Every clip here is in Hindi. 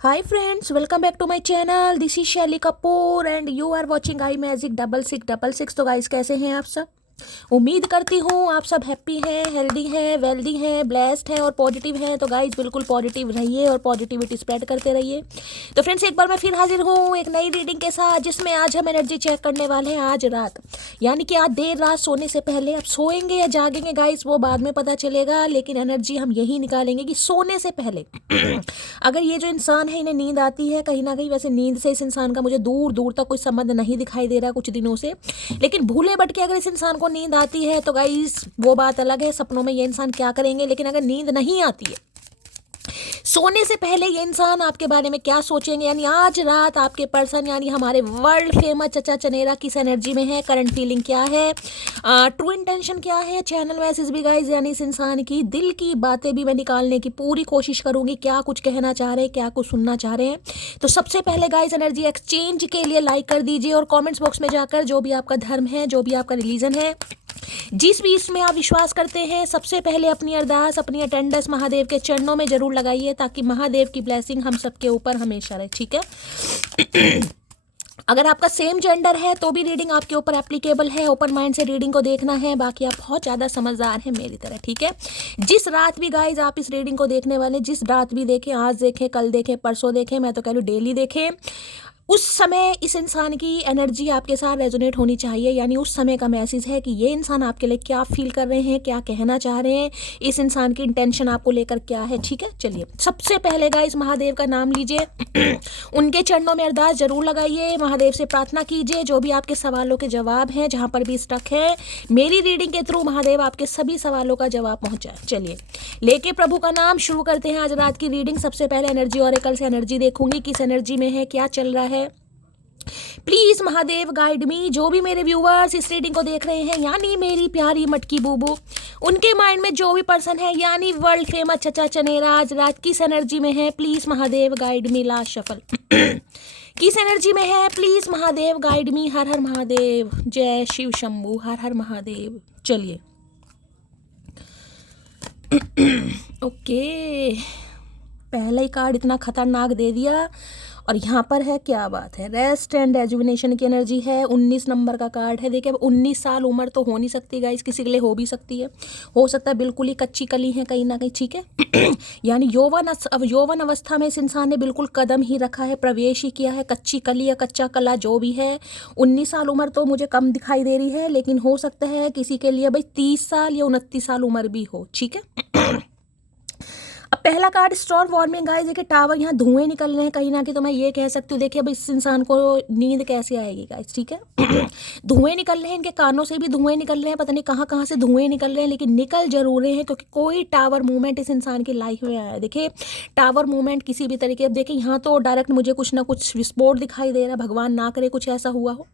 Hi friends, welcome back to my channel. This is Shelly Kapoor and you are watching I magic 6666। तो गाइस कैसे हैं आप सब? उम्मीद करती हूँ आप सब हैप्पी हैं, हेल्दी हैं, वेल्दी हैं, ब्लेस्ड हैं और पॉजिटिव हैं। तो गाइस बिल्कुल पॉजिटिव रहिए और पॉजिटिविटी स्प्रेड करते रहिए। तो फ्रेंड्स एक बार मैं फिर हाजिर हूँ एक नई रीडिंग के साथ, जिसमें आज हम एनर्जी चेक करने वाले हैं आज रात, यानी कि आज देर रात सोने से पहले। अब सोएंगे या जागेंगे गाइस वो बाद में पता चलेगा, लेकिन एनर्जी हम यही निकालेंगे कि सोने से पहले अगर ये जो इंसान है इन्हें नींद आती है कहीं ना कहीं, वैसे नींद से इस इंसान का मुझे दूर दूर तक कोई संबंध नहीं दिखाई दे रहा कुछ दिनों से, लेकिन भूले भटके अगर इस इंसान को नींद आती है तो गाइस वो बात अलग है, सपनों में ये इंसान क्या करेंगे। लेकिन अगर नींद नहीं आती है, सोने से पहले ये इंसान आपके बारे में क्या सोचेंगे, यानी आज रात आपके पर्सन यानी हमारे वर्ल्ड फेमस चचा चनेरा किस एनर्जी में है, करंट फीलिंग क्या है, ट्रू इंटेंशन क्या है, चैनल मैसेज भी गाइज, यानी इस इंसान की दिल की बातें भी मैं निकालने की पूरी कोशिश करूंगी, क्या कुछ कहना चाह रहे हैं, क्या कुछ सुनना चाह रहे हैं। तो सबसे पहले गाइज एनर्जी एक्सचेंज के लिए लाइक कर दीजिए और कॉमेंट्स बॉक्स में जाकर जो भी आपका धर्म है, जो भी आपका रिलीजन है, जिस भी इसमें आप विश्वास करते हैं, सबसे पहले अपनी अरदास, अपनी अटेंडेंस महादेव के चरणों में जरूर लगाइए, ताकि महादेव की ब्लेसिंग हम सबके ऊपर हमेशा रहे। ठीक है। अगर आपका सेम जेंडर है तो भी रीडिंग आपके ऊपर एप्लीकेबल है, ओपन माइंड से रीडिंग को देखना है, बाकी आप बहुत ज़्यादा समझदार हैं मेरी तरह। ठीक है। जिस रात भी गाइज आप इस रीडिंग को देखने वाले, जिस रात भी देखें, आज देखें, कल देखें, परसों देखें, मैं तो कह लूँ डेली देखें, उस समय इस इंसान की एनर्जी आपके साथ रेजोनेट होनी चाहिए, यानी उस समय का मैसेज है कि ये इंसान आपके लिए क्या फील कर रहे हैं, क्या कहना चाह रहे हैं, इस इंसान की इंटेंशन आपको लेकर क्या है। ठीक है। चलिए सबसे पहले गाइस महादेव का नाम लीजिए, उनके चरणों में अरदास जरूर लगाइए, महादेव से प्रार्थना कीजिए, जो भी आपके सवालों के जवाब हैं, जहाँ पर भी स्टक है, मेरी रीडिंग के थ्रू महादेव आपके सभी सवालों का जवाब पहुँचाए। चलिए लेके प्रभु का नाम शुरू करते हैं आज रात की रीडिंग। सबसे पहले एनर्जी ऑरेकल से एनर्जी देखूंगी, किस एनर्जी में है, क्या चल रहा है। प्लीज महादेव गाइड मी। जो भी मेरे व्यूअर्स इस रीडिंग को देख रहे हैं, यानी मेरी प्यारी मटकी बूबू, उनके माइंड में जो भी पर्सन है, यानी वर्ल्ड फेमस चचा चनेरा, आज रात किस एनर्जी में है, please Mahadev guide me. Last shuffle किस एनर्जी में है, प्लीज महादेव गाइड मी। हर हर महादेव, जय शिव शंभू, हर हर महादेव। चलिए ओके, पहला ही कार्ड इतना खतरनाक दे दिया, और यहाँ पर है क्या बात है, रेस्ट एंड रेजुविनेशन की एनर्जी है। 19 नंबर का कार्ड है। देखिए अब 19 साल उम्र तो हो नहीं सकती गाइस, किसी के लिए हो भी सकती है, हो सकता है बिल्कुल ही कच्ची कली है कहीं ना कहीं। ठीक है। यानी यौवन अवस्था में इस इंसान ने बिल्कुल कदम ही रखा है, प्रवेश ही किया है, कच्ची कली या कच्चा कला जो भी है। 19 साल उम्र तो मुझे कम दिखाई दे रही है, लेकिन हो सकता है किसी के लिए भाई 30 साल या 29 साल उम्र भी हो। ठीक है। अब पहला कार्ड स्टॉर्म वार्मिंग गाइस, देखिए टावर, यहाँ धुएं निकल रहे हैं कहीं ना कहीं, तो मैं ये कह सकती हूँ देखिए अब इस इंसान को नींद कैसे आएगी गाइस। ठीक है। धुएं निकल रहे हैं, इनके कानों से भी धुएं निकल रहे हैं, पता नहीं कहाँ कहाँ से धुएं निकल रहे हैं, लेकिन निकल जरूर रहे हैं, क्योंकि कोई टावर मूवमेंट इस इंसान की लाइफ में आया है। देखिए टावर मूवमेंट किसी भी तरीके, अब देखिए यहाँ तो डायरेक्ट मुझे कुछ ना कुछ विस्फोट दिखाई दे रहा है, भगवान ना करे कुछ ऐसा हुआ हो।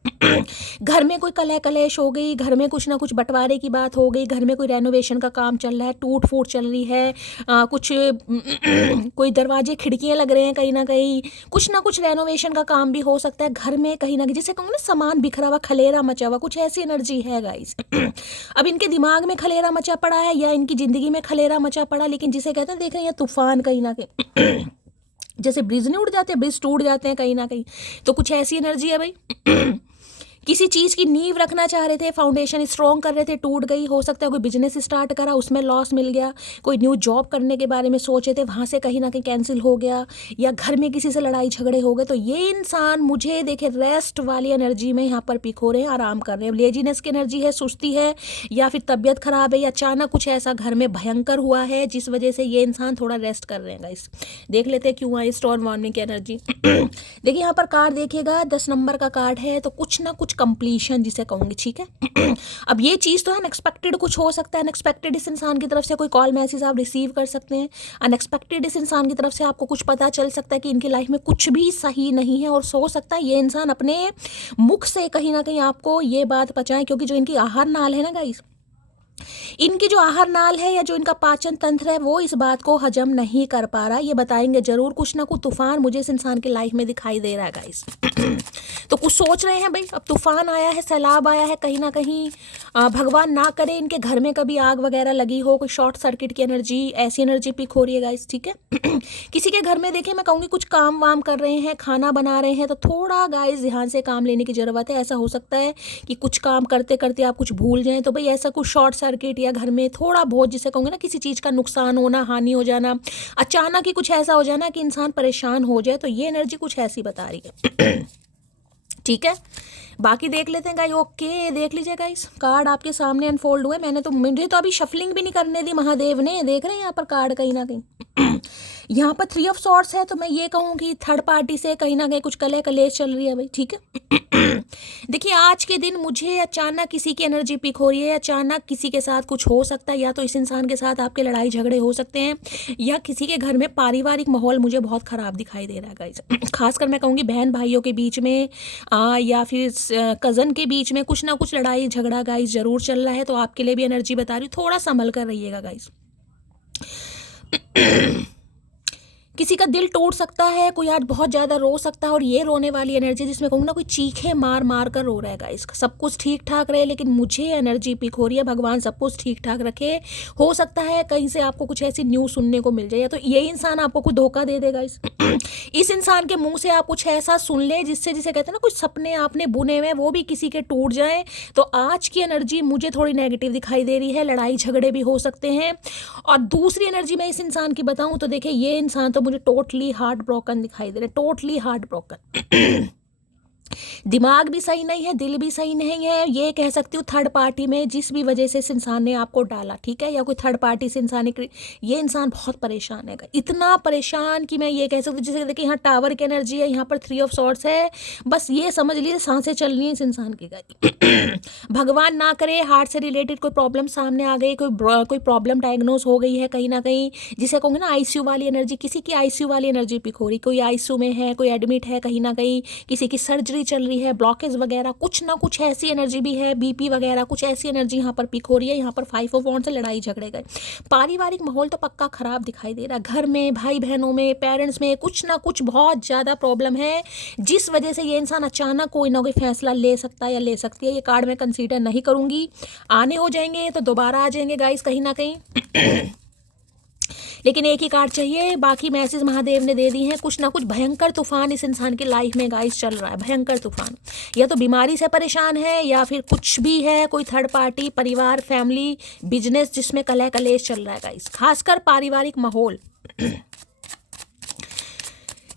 घर में कोई कलह कलेश हो गई, घर में कुछ ना कुछ बंटवारे की बात हो गई, घर में कोई रेनोवेशन का काम चल रहा है, टूट फूट चल रही है, कुछ कोई दरवाजे खिड़कियां लग रहे हैं, कहीं ना कहीं कुछ ना कुछ रेनोवेशन का काम भी हो सकता है घर में, कहीं ना कहीं जिसे कहूँगा ना सामान बिखरा हुआ, खलेरा मचा हुआ, कुछ ऐसी एनर्जी है गाइस। अब इनके दिमाग में खलेरा मचा पड़ा है या इनकी जिंदगी में खलेरा मचा पड़ा, लेकिन जिसे कहते हैं देख रहे हैं तूफान कहीं ना कहीं जैसे ब्रिज नहीं उड़ जाते, ब्रिज टूट जाते हैं कहीं ना कहीं, तो कुछ ऐसी एनर्जी है भाई। किसी चीज़ की नींव रखना चाह रहे थे, फाउंडेशन स्ट्रॉन्ग कर रहे थे, टूट गई। हो सकता है कोई बिजनेस स्टार्ट करा, उसमें लॉस मिल गया, कोई न्यू जॉब करने के बारे में सोचे थे, वहाँ से कहीं ना कहीं कैंसिल हो गया, या घर में किसी से लड़ाई झगड़े हो गए। तो ये इंसान मुझे देखे रेस्ट वाली एनर्जी में यहाँ पर पिक हो रहे हैं, आराम कर रहे हैं। लेजीनेस की एनर्जी है, सुस्ती है, या फिर तबीयत खराब है, या अचानक कुछ ऐसा घर में भयंकर हुआ है जिस वजह से ये इंसान थोड़ा रेस्ट कर रहे हैं गाइस। देख लेते हैं क्यों आई स्टॉर्म वार्मिंग की एनर्जी। देखिए यहाँ पर कार्ड देखिएगा, 10 नंबर का कार्ड है, तो कुछ ना कुछ कंप्लीशन जिसे कहूँगी। ठीक है। अब ये चीज़ तो अनएक्सपेक्टेड कुछ हो सकता है, अनएक्सपेक्टेड इस इंसान की तरफ से कोई कॉल मैसेज आप रिसीव कर सकते हैं, अनएक्सपेक्टेड इस इंसान की तरफ से आपको कुछ पता चल सकता है कि इनकी लाइफ में कुछ भी सही नहीं है, और हो सकता है ये इंसान अपने मुख से कहीं ना कहीं आपको ये बात पहुंचाए, क्योंकि जो इनकी आहार नाल है ना गाइस, इनकी जो आहार नाल है या जो इनका पाचन तंत्र है वो इस बात को हजम नहीं कर पा रहा। ये बताएंगे जरूर, कुछ ना कुछ तूफान मुझे इस इंसान की लाइफ में दिखाई दे रहा है गाइस। तो कुछ सोच रहे हैं भाई, अब तूफान आया है, सैलाब आया है, कहीं ना कहीं भगवान ना करे इनके घर में कभी आग वगैरह लगी हो, कोई शॉर्ट सर्किट की एनर्जी, ऐसी एनर्जी पिक हो रही है गाइस, ठीक है। किसी के घर में देखिए, मैं कहूँगी कुछ काम वाम कर रहे हैं, खाना बना रहे हैं, तो थोड़ा गाइस ध्यान से काम लेने की ज़रूरत है। ऐसा हो सकता है कि कुछ काम करते करते आप कुछ भूल जाएं, तो भाई ऐसा कुछ शॉर्ट सर्किट या घर में थोड़ा बहुत, जिसे कहूँगे ना, किसी चीज़ का नुकसान होना, हानि हो जाना, अचानक ही कुछ ऐसा हो जाना कि इंसान परेशान हो जाए, तो ये एनर्जी कुछ ऐसी बता रही है। ठीक है, बाकी देख लेते हैं गाइस। ओके, देख लीजिए गाइस, कार्ड आपके सामने अनफोल्ड हुए। मुझे तो अभी शफलिंग भी नहीं करने दी महादेव ने। देख रहे हैं यहाँ पर कार्ड कहीं ना कहीं यहाँ पर 3 ऑफ सॉर्ड्स है, तो मैं ये कहूँ कि थर्ड पार्टी से कहीं ना कहीं कुछ कलह कलेश चल रही है भाई, ठीक है। देखिए, आज के दिन मुझे अचानक किसी की एनर्जी पिक हो रही है, अचानक किसी के साथ कुछ हो सकता है, या तो इस इंसान के साथ आपके लड़ाई झगड़े हो सकते हैं, या किसी के घर में पारिवारिक माहौल मुझे बहुत ख़राब दिखाई दे रहा है गाइस। खासकर मैं कहूँगी बहन भाइयों के बीच में या फिर कज़न के बीच में कुछ ना कुछ लड़ाई झगड़ा गाइस ज़रूर चल रहा है। तो आपके लिए भी एनर्जी बता रही हूँ, थोड़ा संभल कर रहिएगा गाइस। किसी का दिल टूट सकता है, कोई आज बहुत ज़्यादा रो सकता है, और ये रोने वाली एनर्जी जिसमें कहूँ ना, कोई चीखे मार मार कर रो रहा है गाइस। सब कुछ ठीक ठाक रहे, लेकिन मुझे एनर्जी पिक हो रही है, भगवान सब कुछ ठीक ठाक रखे। हो सकता है कहीं से आपको कुछ ऐसी न्यूज़ सुनने को मिल जाए, या तो ये इंसान आपको कुछ धोखा दे देगा इस इंसान के मुंह से आप कुछ ऐसा सुन ले जिससे, जिसे कहते हैं ना, कुछ सपने आपने बुने हुए वो भी किसी के टूट जाए। तो आज की एनर्जी मुझे थोड़ी नेगेटिव दिखाई दे रही है, लड़ाई झगड़े भी हो सकते हैं। और दूसरी एनर्जी मैं इस इंसान की बताऊं तो देखिए, ये इंसान तो मुझे टोटली हार्ट ब्रोकन दिखाई दे रहा है, टोटली हार्ट ब्रोकन। दिमाग भी सही नहीं है, दिल भी सही नहीं है। ये कह सकती हूँ थर्ड पार्टी में जिस भी वजह से इस इंसान ने आपको डाला, ठीक है, या कोई थर्ड पार्टी से इंसान ये इंसान बहुत परेशान है, इतना परेशान कि मैं ये कह सकती हूँ, जैसे देखिए यहाँ टावर की एनर्जी है, यहाँ पर 3 ऑफ सॉर्ड्स है। बस ये समझ लीजिए सांसें चल रही हैं इस इंसान की गाइस। भगवान ना करे हार्ट से रिलेटेड कोई प्रॉब्लम सामने आ गई, कोई प्रॉब्लम डायग्नोज हो गई है कहीं ना कहीं, जिसे कहूँगी ना आईसीयू वाली एनर्जी, किसी की आईसीयू वाली एनर्जी पिक हो रही, कोई आईसीयू में है, कोई एडमिट है कहीं ना कहीं, किसी की सर्जरी चल रही है, ब्लॉकेज वगैरह, कुछ ना कुछ ऐसी एनर्जी भी है, बीपी वगैरह, कुछ ऐसी एनर्जी यहाँ पर पिक हो रही है। यहाँ पर 5 ऑफ वॉन्ड्स से लड़ाई झगड़े गए, पारिवारिक माहौल तो पक्का खराब दिखाई दे रहा है। घर में भाई बहनों में, पेरेंट्स में कुछ ना कुछ बहुत ज़्यादा प्रॉब्लम है, जिस वजह से ये इंसान अचानक कोई ना कोई फैसला ले सकता है या ले सकती है। ये कार्ड मैं कंसीडर नहीं करूँगी, आने हो जाएंगे तो दोबारा आ जाएंगे गाइस कहीं ना कहीं। लेकिन एक ही कार्ड चाहिए, बाकी मैसेज महादेव ने दे दी हैं। कुछ ना कुछ भयंकर तूफान इस इंसान की लाइफ में गाइस चल रहा है, भयंकर तूफान, या तो बीमारी से परेशान है, या फिर कुछ भी है, कोई थर्ड पार्टी, परिवार, फैमिली, बिजनेस जिसमें कलह कलेश चल रहा है गाइस, खासकर पारिवारिक माहौल।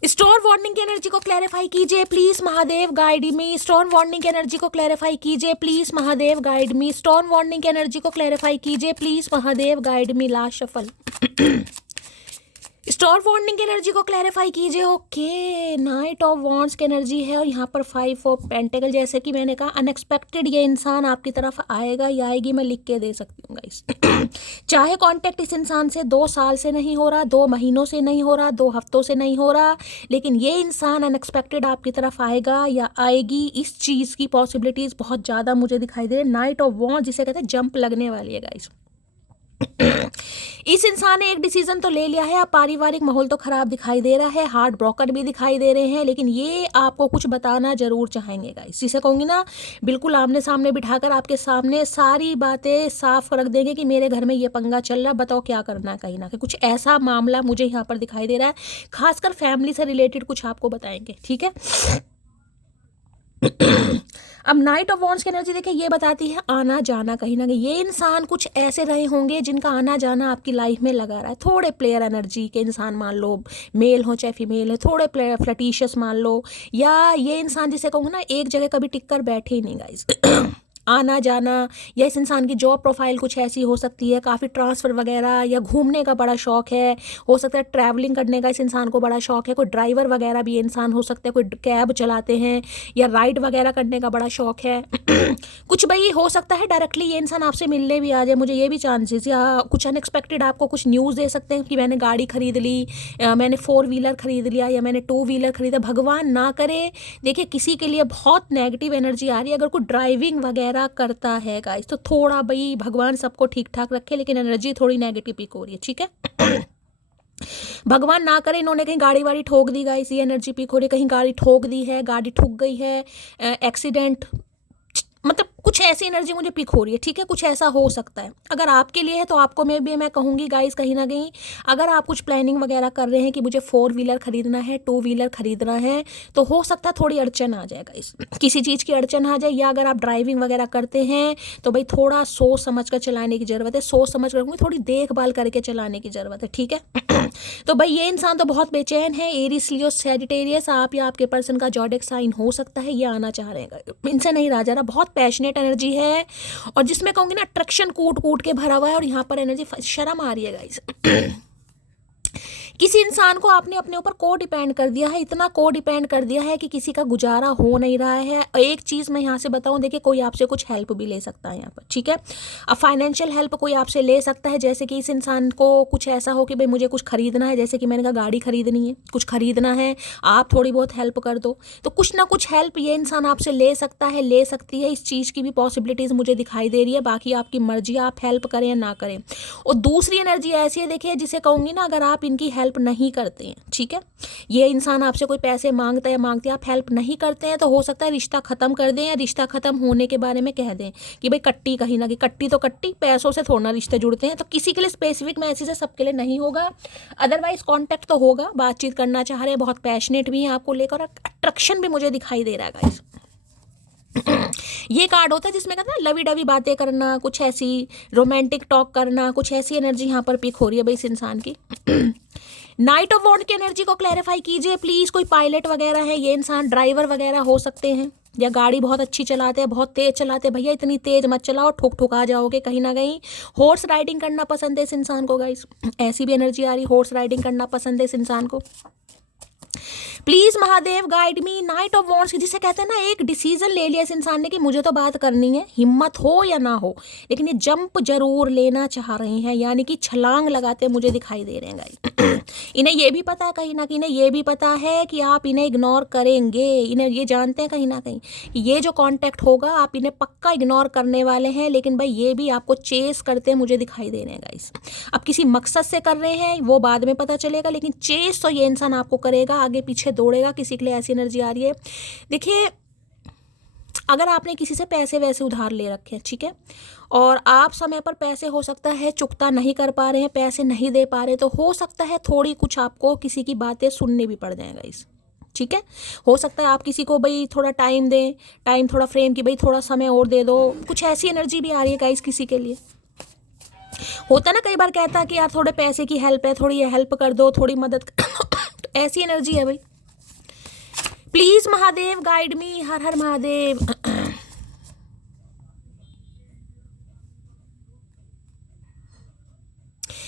स्टोर वार्निंग की एनर्जी को क्लैरिफाई कीजिए please Mahadev, guide me. Store warning की एनर्जी को क्लैरिफाई कीजिए please Mahadev, guide me. Store warning की एनर्जी को क्लैरिफाई कीजिए please Mahadev, guide me. Last shuffle. Store warning की एनर्जी को क्लैरिफाई कीजिए। ओके, नाइट ऑफ वॉन्ड्स की एनर्जी है, और यहाँ पर 5 ऑफ पेंटिकल, जैसे कि मैंने कहा अनएक्सपेक्टेड ये इंसान आपकी तरफ आएगा या आएगी, मैं लिख के दे सकती हूँ गाइस। चाहे कांटेक्ट इस इंसान से 2 साल से नहीं हो रहा, 2 महीनों से नहीं हो रहा, 2 हफ्तों से नहीं हो रहा, लेकिन ये इंसान अनएक्सपेक्टेड आपकी तरफ आएगा या आएगी, इस चीज़ की पॉसिबिलिटीज़ बहुत ज़्यादा मुझे दिखाई दे रही है। नाइट ऑफ वॉन्ड्स जिसे कहते हैं जंप लगने वाली है गाइस। इस इंसान ने एक डिसीजन तो ले लिया है, अब पारिवारिक माहौल तो खराब दिखाई दे रहा है, हार्ट ब्रोकन भी दिखाई दे रहे हैं, लेकिन ये आपको कुछ बताना जरूर चाहेंगे गाइस। जिसे कहूँगी ना, बिल्कुल आमने सामने बिठाकर आपके सामने सारी बातें साफ रख देंगे कि मेरे घर में ये पंगा चल रहा है, बताओ क्या करना है। कहीं ना कहीं कुछ ऐसा मामला मुझे यहाँ पर दिखाई दे रहा है, खासकर फैमिली से रिलेटेड कुछ आपको बताएंगे, ठीक है। अब नाइट ऑफ वॉन्ड्स की एनर्जी देखिए, ये बताती है आना जाना, कहीं ना कहीं ये इंसान कुछ ऐसे रहे होंगे जिनका आना जाना आपकी लाइफ में लगा रहा है। थोड़े प्लेयर एनर्जी के इंसान मान लो, मेल हो चाहे फीमेल है, थोड़े प्लेयर फ्लटिशियस मान लो, या ये इंसान जिसे कहूँगा ना एक जगह कभी टिक कर बैठे ही नहीं गाइस। आना जाना, या इस इंसान की जॉब प्रोफाइल कुछ ऐसी हो सकती है, काफ़ी ट्रांसफ़र वगैरह, या घूमने का बड़ा शौक है, हो सकता है ट्रैवलिंग करने का इस इंसान को बड़ा शौक है, कोई ड्राइवर वगैरह भी इंसान हो सकता है, कोई कैब चलाते हैं, या राइड वगैरह करने का बड़ा शौक है। कुछ भाई हो सकता है डायरेक्टली ये इंसान आपसे मिलने भी आ जाए, मुझे ये भी चांसेस, या कुछ अनएक्सपेक्टेड आपको कुछ न्यूज़ दे सकते हैं कि मैंने गाड़ी खरीद ली, मैंने 4 व्हीलर खरीद लिया, या मैंने 2 व्हीलर खरीदा। भगवान ना करे, देखिए किसी के लिए बहुत नेगेटिव एनर्जी आ रही है। अगर कोई ड्राइविंग वगैरह वगैरह करता है गाइस, तो थोड़ा भाई भगवान सबको ठीक ठाक रखे, लेकिन एनर्जी थोड़ी नेगेटिव पिक हो रही है, ठीक है। भगवान ना करे इन्होंने कहीं गाड़ी वाड़ी ठोक दी गाइस, ये एनर्जी पिक हो रही है, कहीं गाड़ी ठोक दी है, गाड़ी ठुक गई है, एक्सीडेंट, मतलब कुछ ऐसी एनर्जी मुझे पिक हो रही है, ठीक है। कुछ ऐसा हो सकता है। अगर आपके लिए है तो आपको मैं कहूँगी गाइस, कहीं ना कहीं अगर आप कुछ प्लानिंग वगैरह कर रहे हैं कि मुझे 4 व्हीलर खरीदना है, 2 व्हीलर खरीदना है, तो हो सकता है थोड़ी अड़चन आ जाए गाइस, किसी चीज़ की अड़चन आ जाए। या अगर आप ड्राइविंग वगैरह करते हैं तो भाई थोड़ा सोच समझ कर चलाने की ज़रूरत है, सोच समझ कर थोड़ी देखभाल करके चलाने की ज़रूरत है, ठीक है। तो भाई ये इंसान तो बहुत बेचैन है, एरीज, लियो, सैजिटेरियस, आप या आपके पर्सन का जॉडिक साइन हो सकता है, ये आना चाह रहे हैं, इनसे नहीं रहा जा रहा, बहुत पैशनेट एनर्जी है, और जिसमें कहूँगी ना अट्रैक्शन कूट कूट के भरा हुआ है, और यहाँ पर एनर्जी शर्म आ रही है गाइस। किसी इंसान को आपने अपने ऊपर को डिपेंड कर दिया है, इतना को डिपेंड कर दिया है कि किसी का गुजारा हो नहीं रहा है। एक चीज़ मैं यहाँ से बताऊँ, देखिए कोई आपसे कुछ हेल्प भी ले सकता है यहाँ पर, ठीक है। अब फाइनेंशियल हेल्प कोई आपसे ले सकता है, जैसे कि इस इंसान को कुछ ऐसा हो कि भाई मुझे कुछ खरीदना है, जैसे कि मैंने कहा गाड़ी खरीदनी है, कुछ खरीदना है, आप थोड़ी बहुत हेल्प कर दो, तो कुछ ना कुछ हेल्प ये इंसान आपसे ले सकता है, ले सकती है। इस चीज़ की भी पॉसिबिलिटीज़ मुझे दिखाई दे रही है, बाकी आपकी मर्जी, आप हेल्प करें या ना करें। और दूसरी एनर्जी ऐसी है, देखिए जिसे कहूँगी ना, अगर आप इनकी हेल्प नहीं करते हैं, ठीक है, ये इंसान आपसे कोई पैसे मांगता है या मांगती है, आप हेल्प नहीं करते हैं, तो हो सकता है रिश्ता ख़त्म कर दें, या रिश्ता ख़त्म होने के बारे में कह दें कि भाई कट्टी, कहीं ना कहीं कट्टी तो कट्टी, पैसों से थोड़ा रिश्ते जुड़ते हैं। तो किसी के लिए स्पेसिफिक मैसेज है, सबके लिए नहीं होगा, अदरवाइज कॉन्टैक्ट तो होगा, बातचीत करना चाह रहे हैं, बहुत पैशनेट भी हैं आपको लेकर, अट्रैक्शन भी मुझे दिखाई दे रहा है गाइस। ये कार्ड होता है जिसमें कहते हैं लवी डवी बातें करना, कुछ ऐसी रोमांटिक टॉक करना, कुछ ऐसी एनर्जी यहाँ पर पिक हो रही है भाई इस इंसान की। नाइट ऑफ वॉन्ड की एनर्जी को क्लैरिफाई कीजिए प्लीज। कोई पायलट वगैरह है ये इंसान, ड्राइवर वगैरह हो सकते हैं, या गाड़ी बहुत अच्छी चलाते हैं, बहुत तेज चलाते हैं, भैया इतनी तेज मत चलाओ, ठुक ठुक आ जाओगे कहीं ना कहीं। हॉर्स राइडिंग करना पसंद है इस इंसान को गाइस, ऐसी भी एनर्जी आ रही, हॉर्स राइडिंग करना पसंद है इस इंसान को। Please Mahadev guide me. Knight of wands, जिसे कहते हैं ना, एक डिसीजन ले लिया इस इंसान ने कि मुझे तो बात करनी है, हिम्मत हो या ना हो, लेकिन ये जंप जरूर लेना चाह रहे हैं, यानी कि छलांग लगाते मुझे दिखाई दे रहे हैं गाइस। इन्हें ये भी पता है, कहीं ना कहीं इन्हें ये भी पता है कि आप इन्हें इग्नोर करेंगे, इन्हें ये जानते हैं कहीं ना कहीं कि ये जो कांटेक्ट होगा आप इन्हें पक्का इग्नोर करने वाले हैं, लेकिन भाई ये भी आपको चेस करते मुझे दिखाई दे रहे हैं गाइस। अब किसी मकसद से कर रहे हैं वो बाद में पता चलेगा, लेकिन चेस तो ये इंसान आपको करेगा, आगे पीछे दौड़ेगा। किसी के लिए ऐसी एनर्जी आ रही है, देखिए अगर आपने किसी से पैसे वैसे उधार ले रखे हैं, ठीक है, और आप समय पर पैसे हो सकता है चुकता नहीं कर पा रहे हैं, पैसे नहीं दे पा रहे, तो हो सकता है थोड़ी कुछ आपको किसी की बातें सुनने भी पड़ जाएगा इस, ठीक है। हो सकता है आप किसी को भाई थोड़ा टाइम दें, टाइम थोड़ा फ्रेम की, भाई थोड़ा समय और दे दो, कुछ ऐसी एनर्जी भी आ रही है गाइस किसी के लिए। होता ना कई बार कहता है कि यार थोड़े पैसे की हेल्प है, थोड़ी ये हेल्प कर दो, थोड़ी मदद तो ऐसी एनर्जी है भाई। प्लीज महादेव गाइड मी, हर हर महादेव।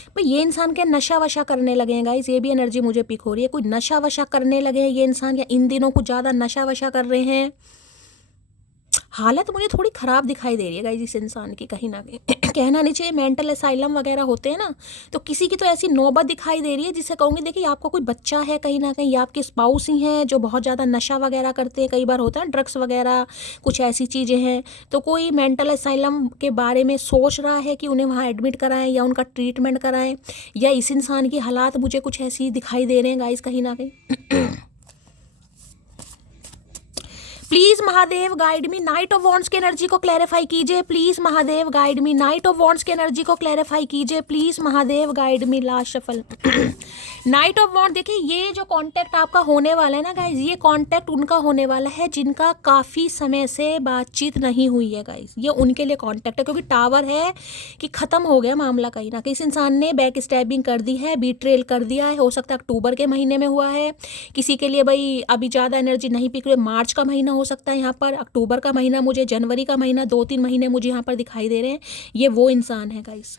भाई ये इंसान के नशा वशा करने लगे हैं गाइस, ये भी एनर्जी मुझे पिक हो रही है, कोई नशा वशा करने लगे हैं ये इंसान, या इन दिनों कुछ ज़्यादा नशा वशा कर रहे हैं। हालत मुझे थोड़ी ख़राब दिखाई दे रही है गाइस इस इंसान की, कहीं ना कहीं कहना नहीं चाहिए, मेंटल असाइलम वगैरह होते हैं ना, तो किसी की तो ऐसी नौबत दिखाई दे रही है जिससे कहूँगी देखिए आपको कोई बच्चा है कहीं ना कहीं, या आपके स्पाउस ही हैं जो बहुत ज़्यादा नशा वगैरह करते हैं, कई बार होता है ड्रग्स वगैरह, कुछ ऐसी चीज़ें हैं, तो कोई मेंटल असाइलम के बारे में सोच रहा है कि उन्हें वहाँ एडमिट कराएं या उनका ट्रीटमेंट कराएं, या इस इंसान की हालात मुझे कुछ ऐसी दिखाई दे रहे हैं गाइस कहीं ना कहीं। Please Mahadev guide me. Knight of wands की एनर्जी को क्लैरिफाई कीजिए please Mahadev guide me. Knight of wands की एनर्जी को क्लैरिफाई कीजिए please Mahadev guide me. Last shuffle. Knight of wand, देखिए ये जो कांटेक्ट आपका होने वाला है ना गाइज, ये कांटेक्ट उनका होने वाला है जिनका काफ़ी समय से बातचीत नहीं हुई है गाइज, ये उनके लिए कांटेक्ट है, क्योंकि टावर है कि ख़त्म हो गया मामला कहीं ना कहीं, इस इंसान ने बैक स्टैबिंग कर दी है, बीट्रेल कर दिया है, हो सकता है अक्टूबर के महीने में हुआ है, किसी के लिए भाई अभी ज़्यादा एनर्जी नहीं पिक रही, मार्च का महीना हो सकता है, यहाँ पर अक्टूबर का महीना, मुझे जनवरी का महीना, 2-3 महीने मुझे यहाँ पर दिखाई दे रहे हैं, ये वो इंसान है guys.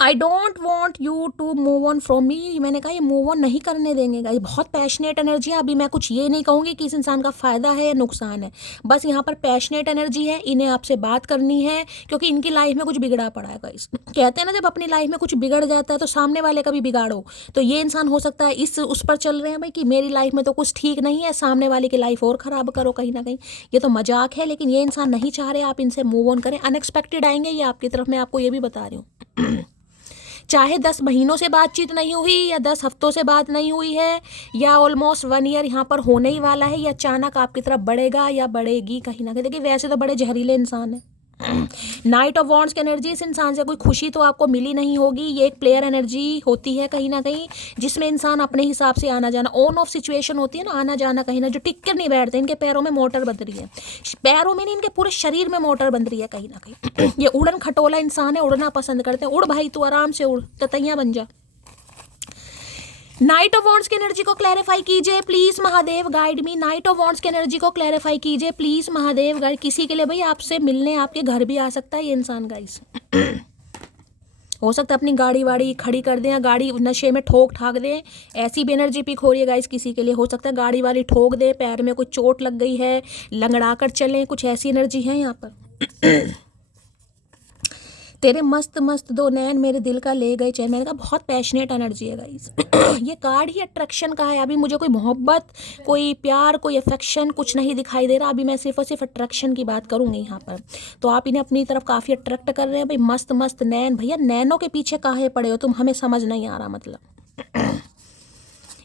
I don't want you to move on from me, मैंने कहा ये मूव ऑन नहीं करने देंगे गाइस। बहुत पैशनेट एनर्जी है। अभी मैं कुछ ये नहीं कहूँगी कि इस इंसान का फ़ायदा है या नुकसान है, बस यहाँ पर पैशनेट एनर्जी है। इन्हें आपसे बात करनी है क्योंकि इनकी लाइफ में कुछ बिगड़ा पड़ा है गाइस। कहते हैं ना, जब अपनी लाइफ में कुछ बिगड़ जाता है तो सामने वाले का भी बिगाड़ो। तो ये इंसान हो सकता है इस उस पर चल रहे हैं भाई कि मेरी लाइफ में तो कुछ ठीक नहीं है, सामने वाले की लाइफ और ख़राब करो कहीं ना कहीं। ये तो मजाक है, लेकिन ये इंसान नहीं चाह रहे आप इनसे मूव ऑन करें। अनएक्सपेक्टेड आएंगे ये आपकी तरफ, मैं आपको ये भी बता रही हूँ। चाहे 10 महीनों से बातचीत नहीं हुई या 10 हफ्तों से बात नहीं हुई है या ऑलमोस्ट 1 ईयर यहाँ पर होने ही वाला है, या अचानक आपकी तरफ बढ़ेगा या बढ़ेगी कहीं ना कहीं। देखिए वैसे तो बड़े जहरीले इंसान है। नाइट ऑफ वॉन्ड्स की एनर्जी, इस इंसान से कोई खुशी तो आपको मिली नहीं होगी। ये एक प्लेयर एनर्जी होती है कहीं ना कहीं, जिसमें इंसान अपने हिसाब से आना जाना, ऑन ऑफ सिचुएशन होती है ना, आना जाना कहीं ना, जो टिक कर नहीं बैठते। इनके पैरों में मोटर बंध रही है, पैरों में नहीं, इनके पूरे शरीर में मोटर बंध रही है कहीं ना कहीं। ये उड़न खटोला इंसान है, उड़ना पसंद करते हैं। उड़ भाई तू आराम से उड़, ततैया बन जा। नाइट ऑफ वॉन्ड्स की एनर्जी को क्लैरिफाई कीजिए please Mahadev, guide me. Knight of wands की एनर्जी को क्लैरिफाई कीजिए प्लीज महादेव, गाइड। किसी के लिए भाई आपसे मिलने आपके घर भी आ सकता है ये इंसान गाइस। हो सकता है अपनी गाड़ी वाड़ी खड़ी कर दें या गाड़ी नशे में ठोक ठाक दें, ऐसी भी एनर्जी पिक हो रही है गाइस किसी के लिए। हो सकता है गाड़ी वाली ठोक दे, पैर में कोई चोट लग गई है, लंगड़ा कर चलें, कुछ ऐसी एनर्जी है यहाँ पर। तेरे मस्त मस्त 2 नैन मेरे दिल का ले गए चैन, मैंने कहा बहुत पैशनेट एनर्जी है गाइस। ये कार्ड ही अट्रैक्शन का है। अभी मुझे कोई मोहब्बत, कोई प्यार, कोई अफेक्शन कुछ नहीं दिखाई दे रहा। अभी मैं सिर्फ और सिर्फ अट्रैक्शन की बात करूँगी यहाँ पर। तो आप इन्हें अपनी तरफ काफ़ी अट्रैक्ट कर रहे हैं भाई। मस्त मस्त नैन, भैया नैनों के पीछे काहे पड़े हो तुम, हमें समझ नहीं आ रहा। मतलब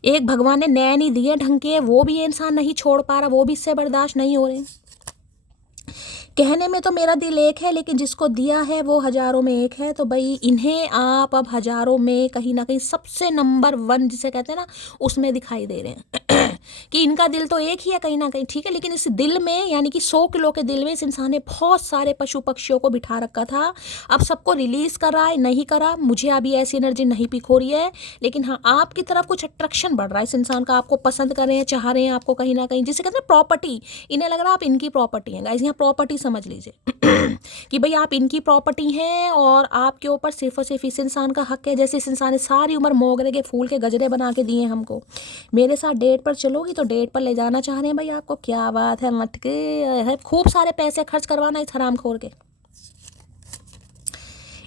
एक भगवान ने नैन ही दिए ढंग के, वो भी ये इंसान नहीं छोड़ पा रहा, वो भी इससे बर्दाश्त नहीं हो रहे। कहने में तो मेरा दिल एक है, लेकिन जिसको दिया है वो हज़ारों में एक है। तो भाई इन्हें आप अब हज़ारों में कहीं ना कहीं सबसे नंबर 1 जिसे कहते हैं ना, उसमें दिखाई दे रहे हैं। कि इनका दिल तो एक ही है कहीं ना कहीं, ठीक है, लेकिन इस दिल में यानी कि 100 किलो के दिल में इस इंसान ने बहुत सारे पशु पक्षियों को बिठा रखा था। अब सबको रिलीज़ करा है, नहीं करा, मुझे अभी ऐसी एनर्जी नहीं पिक हो रही है। लेकिन हाँ, आपकी तरफ कुछ अट्रैक्शन बढ़ रहा है इस इंसान का, आपको पसंद कर रहे हैं, चाह रहे हैं आपको कहीं ना कहीं। जिसे कहते हैं प्रॉपर्टी, इन्हें लग रहा है आप इनकी प्रॉपर्टी हैं गाइस। यहाँ प्रॉपर्टी समझ लीजिए कि भाई आप इनकी प्रॉपर्टी हैं और आपके ऊपर सिर्फ और सिर्फ इस इंसान का हक है। जैसे इस इंसान ने सारी उम्र मोगरे के फूल के गजरे बना के दिए हमको, मेरे साथ डेट पर चलोगी तो डेट पर ले जाना चाह रहे हैं भाई आपको। क्या बात है, मटके है, खूब सारे पैसे खर्च करवाना इस हरामखोर के।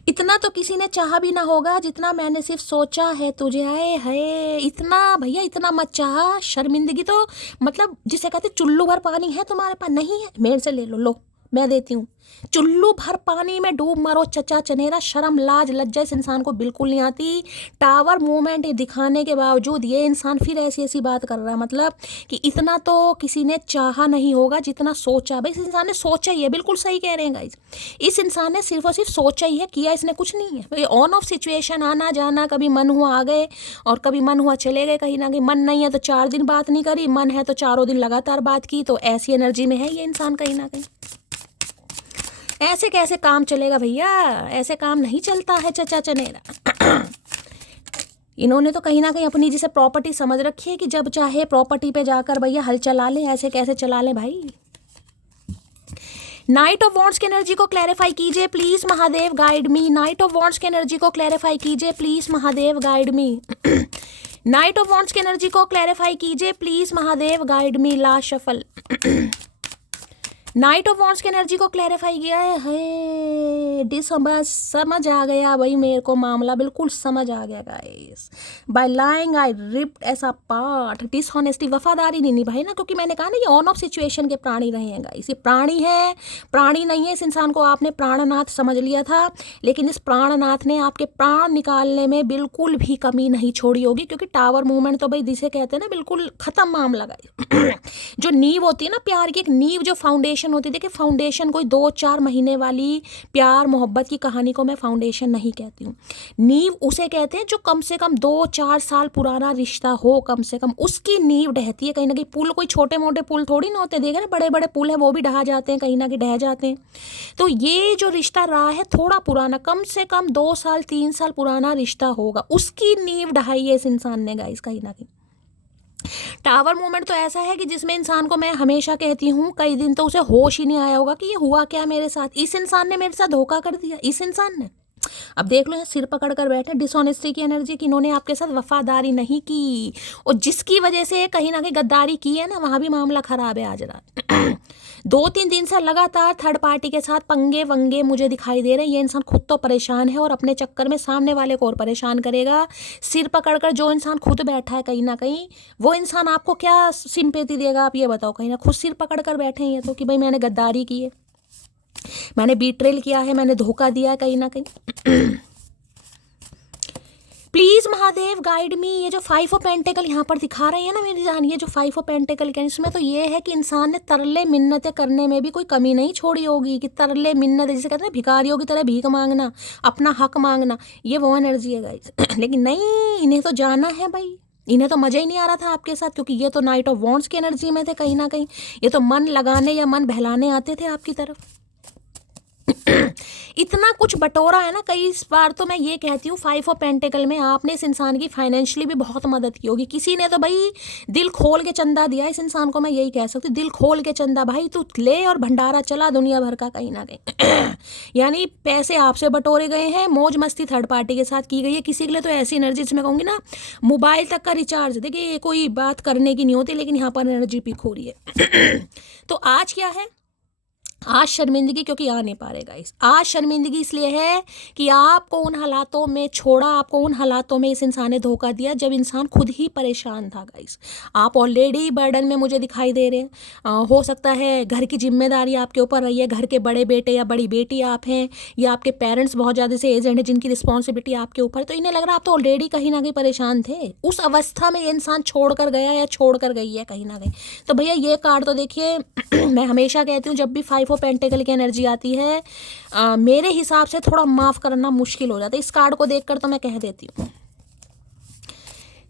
इतना तो किसी ने चाहा भी ना होगा जितना मैंने सिर्फ सोचा है तुझे। आए है इतना भैया, इतना मत चाहा। शर्मिंदगी तो मतलब जिसे कहते चुल्लू भर पानी है तुम्हारे पास, नहीं है मेरे से ले लो मैं देती हूँ। चुल्लू भर पानी में डूब मरो चचा चनेरा। शर्म लाज लज्जा इस इंसान को बिल्कुल नहीं आती। टावर मूवमेंट दिखाने के बावजूद ये इंसान फिर ऐसी ऐसी बात कर रहा है। मतलब कि इतना तो किसी ने चाहा नहीं होगा जितना सोचा। भाई इस इंसान ने सोचा ही है, बिल्कुल सही कह रहे हैं गाइस। इस इंसान ने सिर्फ और सिर्फ सोचा ही है, किया इसने कुछ नहीं है। ऑन ऑफ सिचुएशन, आना जाना, कभी मन हुआ आ गए और कभी मन हुआ चले गए कहीं ना कहीं। मन नहीं है तो 4 दिन बात नहीं करी, मन है तो 4 दिन लगातार बात की। तो ऐसी एनर्जी में है ये इंसान कहीं ना कहीं। ऐसे कैसे काम चलेगा भैया, ऐसे काम नहीं चलता है चचा चनेरा। इन्होंने तो कहीं ना कहीं अपनी जिसे प्रॉपर्टी समझ रखी है कि जब चाहे प्रॉपर्टी पे जाकर भैया हल चला लें। ऐसे कैसे चला लें भाई। नाइट ऑफ वॉन्ड्स की एनर्जी को क्लैरिफाई कीजिए please Mahadev, guide me. Knight of wands की एनर्जी को क्लैरिफाई कीजिए please Mahadev, guide me. Knight of wands की एनर्जी को क्लैरिफाई कीजिए please Mahadev, guide me. Last shuffle. Knight of wands की एनर्जी को क्लैरिफाई किया है। समझ आ गया भाई मेरे को, मामला बिल्कुल समझ आ गया गाइस। बाय लाइंग आई रिप्ड ऐसा पार्ट। डिसऑनेस्टी, वफादारी नहीं निभाई ना, क्योंकि मैंने कहा ना ये ऑन ऑफ सिचुएशन के प्राणी रहे हैं गाइस। ये प्राणी है, प्राणी नहीं है। इस इंसान को आपने प्राणनाथ समझ लिया था, लेकिन इस प्राणनाथ ने आपके प्राण निकालने में बिल्कुल भी कमी नहीं छोड़ी होगी। क्योंकि टावर मूवमेंट तो भाई जिसे कहते हैं ना, बिल्कुल खत्म मामला गाइस। जो नींव होती है ना प्यार की, एक नींव जो फाउंडेशन होती है। देखिए फाउंडेशन कोई 2-4 महीने वाली प्यार मोहब्बत की कहानी को मैं फाउंडेशन नहीं कहती हूँ। नींव उसे कहते हैं जो कम से कम 2-4 साल पुराना रिश्ता हो, कम से कम उसकी नींव ढहती है कहीं ना कहीं। पुल कोई छोटे मोटे पुल थोड़ी ना होते, देखे ना बड़े बड़े पुल है वो भी ढहा जाते हैं, कहीं ना कहीं ढह जाते हैं। तो ये जो रिश्ता रहा है थोड़ा पुराना, कम से कम 2 साल 3 साल पुराना रिश्ता होगा, उसकी नींव ढहाई है इस इंसान ने गाइस कहीं ना कहीं। टावर मूवमेंट तो ऐसा है कि जिसमें इंसान को मैं हमेशा कहती हूँ कई दिन तो उसे होश ही नहीं आया होगा कि ये हुआ क्या मेरे साथ। इस इंसान ने मेरे साथ धोखा कर दिया, इस इंसान ने। अब देख लो, यहाँ सिर पकड़ कर बैठे डिसऑनेस्टी की एनर्जी कि इन्होंने आपके साथ वफादारी नहीं की, और जिसकी वजह से कहीं ना कहीं गद्दारी की है ना, वहाँ भी मामला खराब है आज रात। 2-3 दिन से लगातार थर्ड पार्टी के साथ पंगे वंगे मुझे दिखाई दे रहे हैं। ये इंसान खुद तो परेशान है और अपने चक्कर में सामने वाले को और परेशान करेगा। सिर पकड़कर जो इंसान खुद बैठा है कहीं ना कहीं, वो इंसान आपको क्या सिंपैथी देगा, आप ये बताओ। कहीं ना खुद सिर पकड़ कर बैठे हैं ये तो, कि भाई मैंने गद्दारी की है, मैंने बीट्रेल किया है, मैंने धोखा दिया है कहीं ना कहीं। प्लीज महादेव गाइड मी। ये जो 5 ऑफ पेंटेकल यहाँ पर दिखा रहे हैं ना मेरी जान, ये जो 5 ऑफ पेंटेकल के इसमें तो ये है कि इंसान ने तरले मिन्नतें करने में भी कोई कमी नहीं छोड़ी होगी, कि तरले मिन्नतें जैसे कहते हैं भिखारियों की तरह भीख मांगना, अपना हक मांगना, ये वो एनर्जी है गाइस। लेकिन नहीं, इन्हें तो जाना है भाई, इन्हें तो मज़ा ही नहीं आ रहा था आपके साथ, क्योंकि ये तो नाइट ऑफ वॉन्ड्स की एनर्जी में थे कहीं ना कहीं। ये तो मन लगाने या मन बहलाने आते थे आपकी तरफ। इतना कुछ बटोरा है ना कई बार, तो मैं ये कहती हूँ 5 ऑफ पेंटेकल में आपने इस इंसान की फाइनेंशियली भी बहुत मदद की होगी। किसी ने तो भाई दिल खोल के चंदा दिया इस इंसान को, मैं यही कह सकती हूँ, दिल खोल के चंदा भाई तू ले, और भंडारा चला दुनिया भर का कहीं ना कहीं। यानी पैसे आपसे बटोरे गए हैं, मौज मस्ती थर्ड पार्टी के साथ की गई है। किसी के लिए तो ऐसी एनर्जी, जिसमें कहूँगी ना मोबाइल तक का रिचार्ज, देखिए ये कोई बात करने की नहीं होती, लेकिन यहाँ पर एनर्जी पिक हो रही है। तो आज क्या है, आज शर्मिंदगी, क्योंकि आ नहीं पा रहे गाइस, आज शर्मिंदगी इसलिए है कि आपको उन हालातों में छोड़ा, आपको उन हालातों में इस इंसान ने धोखा दिया जब इंसान खुद ही परेशान था गाइस। आप ऑलरेडी बर्डन में मुझे दिखाई दे रहे हैं। हो सकता है घर की जिम्मेदारी आपके ऊपर रही है, घर के बड़े बेटे या बड़ी बेटी आप हैं, या आपके पेरेंट्स बहुत ज़्यादा से एजेंट हैं जिनकी रिस्पॉन्सिबिलिटी आपके ऊपर, तो इन्हें लग रहा है आप तो ऑलरेडी कहीं ना कहीं परेशान थे। उस अवस्था में ये इंसान छोड़ कर गया या छोड़ कर गई है कहीं ना कहीं। तो भैया ये कार्ड तो देखिए, मैं हमेशा कहती हूँ जब भी 5 ऑफ पेंटेकल की एनर्जी आती है, मेरे हिसाब से थोड़ा माफ़ करना मुश्किल हो जाता है। इस कार्ड को देखकर तो मैं कह देती हूँ।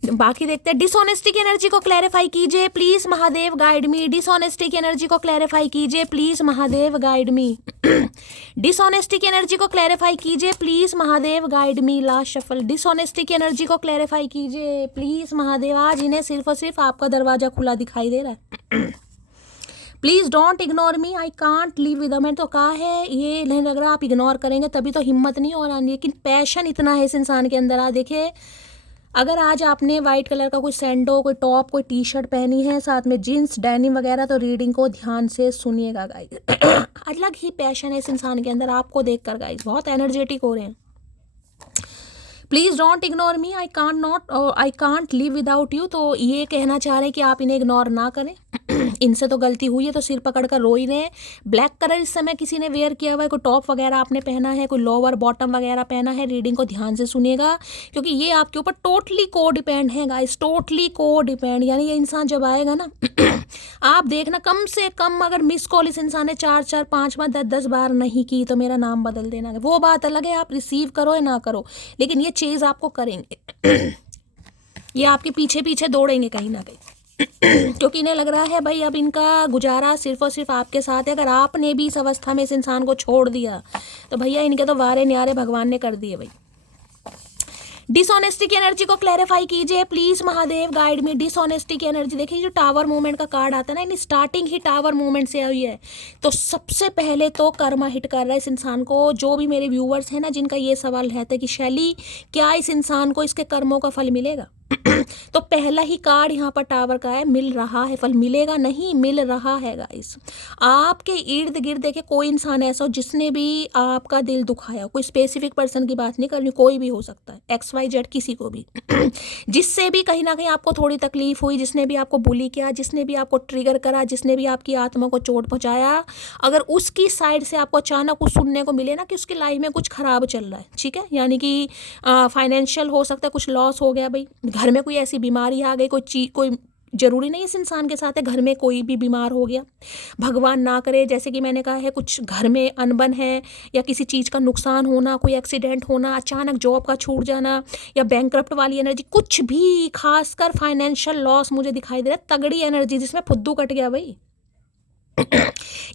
बाकी देखते हैं, डिसऑनेस्टी की एनर्जी को क्लैरिफाई कीजिए please Mahadev guide me. Dishonesty की एनर्जी को क्लैरिफाई कीजिए please Mahadev guide me. Dishonesty की एनर्जी को क्लैरिफाई कीजिए please Mahadev guide me. Last shuffle. Dishonesty की एनर्जी को क्लैरिफाई कीजिए प्लीज महादेव। आज इन्हें सिर्फ और सिर्फ आपका दरवाजा खुला दिखाई दे रहा है। Please don't ignore me, I can't live with. मैंने तो कहा है, ये नहीं लग रहा आप इग्नोर करेंगे तभी तो हिम्मत नहीं हो रहा, लेकिन पैशन इतना है इस इंसान के अंदर। आज देखिए, अगर आज आपने वाइट कलर का कोई सैंडो, कोई टॉप, कोई टी शर्ट पहनी है, साथ में जीन्स डेनिम वगैरह, तो रीडिंग को ध्यान से सुनिएगा गाइस। अलग ही पैशन है इस इंसान के अंदर आपको देखकर गाइस, बहुत एनर्जेटिक हो रहे हैं। Please don't ignore me, I can't live without you. तो ये कहना चाह रहे हैं कि आप इन्हें इग्नोर ना करें। इनसे तो गलती हुई है तो सिर पकड़ कर रो ही रहे हैं। ब्लैक कलर इस समय किसी ने वेयर किया हुआ है, कोई टॉप वगैरह आपने पहना है, कोई लोअर बॉटम वगैरह पहना है। रीडिंग को ध्यान से सुनिएगा, क्योंकि ये आपके ऊपर टोटली को डिपेंड है गाइस, टोटली को डिपेंड। यानी ये इंसान जब आएगा ना, आप देखना कम से कम अगर मिस कॉल इस इंसान ने 4-4, 5 बार, 10-10 बार नहीं की तो मेरा नाम बदल देना। वो बात अलग है आप रिसीव करो या ना करो, लेकिन ये चीज़ आपको करेंगे। ये आपके पीछे पीछे दौड़ेंगे कहीं ना कहीं। क्योंकि इन्हें लग रहा है भाई अब इनका गुजारा सिर्फ और सिर्फ आपके साथ है। अगर आपने भी इस अवस्था में इस इंसान को छोड़ दिया तो भैया इनके तो वारे न्यारे भगवान ने कर दिए भाई। डिसऑनेस्टी की एनर्जी को क्लैरिफाई कीजिए प्लीज महादेव गाइड में। डिसऑनेस्टी की एनर्जी देखिए, जो टावर मूवमेंट का कार्ड आता है ना, in starting he tower movement से आई है। तो सबसे पहले तो कर्मा हिट कर रहा है इस इंसान को। जो भी मेरे व्यूअर्स हैं ना, जिनका ये सवाल रहता है कि शैली क्या इस इंसान को इसके कर्मों का फल मिलेगा, तो पहला ही कार्ड यहाँ पर टावर का है, मिल रहा है फल। मिलेगा नहीं, मिल रहा है गाइस। आपके इर्द गिर्द देखिए कोई इंसान ऐसा हो जिसने भी आपका दिल दुखाया, कोई स्पेसिफिक पर्सन की बात नहीं कर रही, कोई भी हो सकता है, XYZ किसी को भी, जिससे भी कहीं ना कहीं आपको थोड़ी तकलीफ हुई, जिसने भी आपको बुली किया, जिसने भी आपको ट्रिगर करा, जिसने भी आपकी आत्मा को चोट पहुंचाया, अगर उसकी साइड से आपको अचानक कुछ सुनने को मिले ना कि उसकी लाइफ में कुछ खराब चल रहा है, ठीक है, यानी कि फाइनेंशियल हो सकता है, कुछ लॉस हो गया भाई, घर में कोई ऐसी बीमारी आ गई, कोई जरूरी नहीं इस इंसान के साथ है, घर में कोई भी बीमार हो गया, भगवान ना करे, जैसे कि मैंने कहा है, कुछ घर में अनबन है या किसी चीज़ का नुकसान होना, कोई एक्सीडेंट होना, अचानक जॉब का छूट जाना या बैंकरप्ट वाली एनर्जी, कुछ भी, खासकर फाइनेंशियल लॉस मुझे दिखाई दे रहा है, तगड़ी एनर्जी जिसमें फुद्दू कट गया भाई।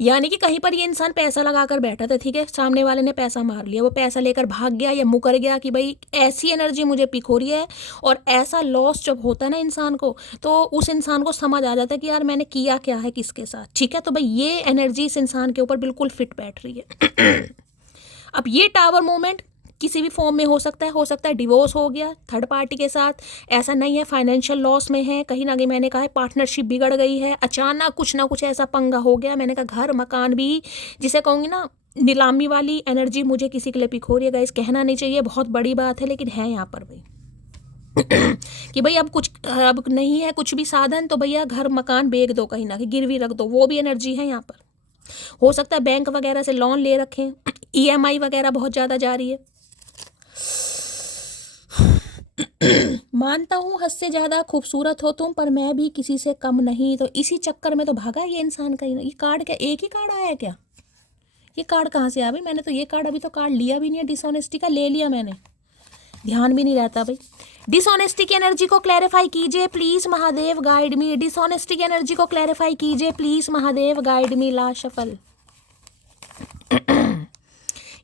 यानी कि कहीं पर ये इंसान पैसा लगा कर बैठा था, ठीक है, सामने वाले ने पैसा मार लिया, वो पैसा लेकर भाग गया या मुकर गया कि भाई ऐसी एनर्जी मुझे पिक हो रही है। और ऐसा लॉस जब होता है ना इंसान को, तो उस इंसान को समझ आ जाता है कि यार मैंने किया क्या है किसके साथ, ठीक है। तो भाई ये एनर्जी इस इंसान के ऊपर बिल्कुल फिट बैठ रही है। अब ये टावर मूवमेंट किसी भी फॉर्म में हो सकता है डिवोर्स हो गया थर्ड पार्टी के साथ, ऐसा नहीं है फाइनेंशियल लॉस में है, कहीं ना कहीं मैंने कहा है पार्टनरशिप बिगड़ गई है, अचानक कुछ ना कुछ ऐसा पंगा हो गया, मैंने कहा घर मकान भी, जिसे कहूँगी ना नीलामी वाली एनर्जी मुझे किसी के लिए पिक हो रही है गाइस, कहना नहीं चाहिए बहुत बड़ी बात है लेकिन है यहाँ पर भाई कि भाई अब नहीं है कुछ भी साधन तो भैया घर मकान बेच दो, कहीं ना कहीं गिरवी रख दो, वो भी एनर्जी है यहाँ पर। हो सकता है बैंक वगैरह से लोन ले रखें, ईएमआई वगैरह बहुत ज़्यादा जा रही है। मानता हूँ हद से ज़्यादा खूबसूरत हो तुम, पर मैं भी किसी से कम नहीं, तो इसी चक्कर में तो भागा ये इंसान कहीं ना। ये कार्ड क्या एक ही कार्ड आया है क्या? ये कार्ड कहाँ से आया भाई? मैंने तो ये कार्ड अभी तो कार्ड लिया भी नहीं है, डिसऑनेस्टी का ले लिया मैंने, ध्यान भी नहीं रहता भाई। डिसऑनेस्टी की एनर्जी को क्लैरिफाई कीजिए please Mahadev, guide me. Dishonesty की एनर्जी को क्लैरिफाई कीजिए प्लीज महादेव, गाइड मी। ला शफल।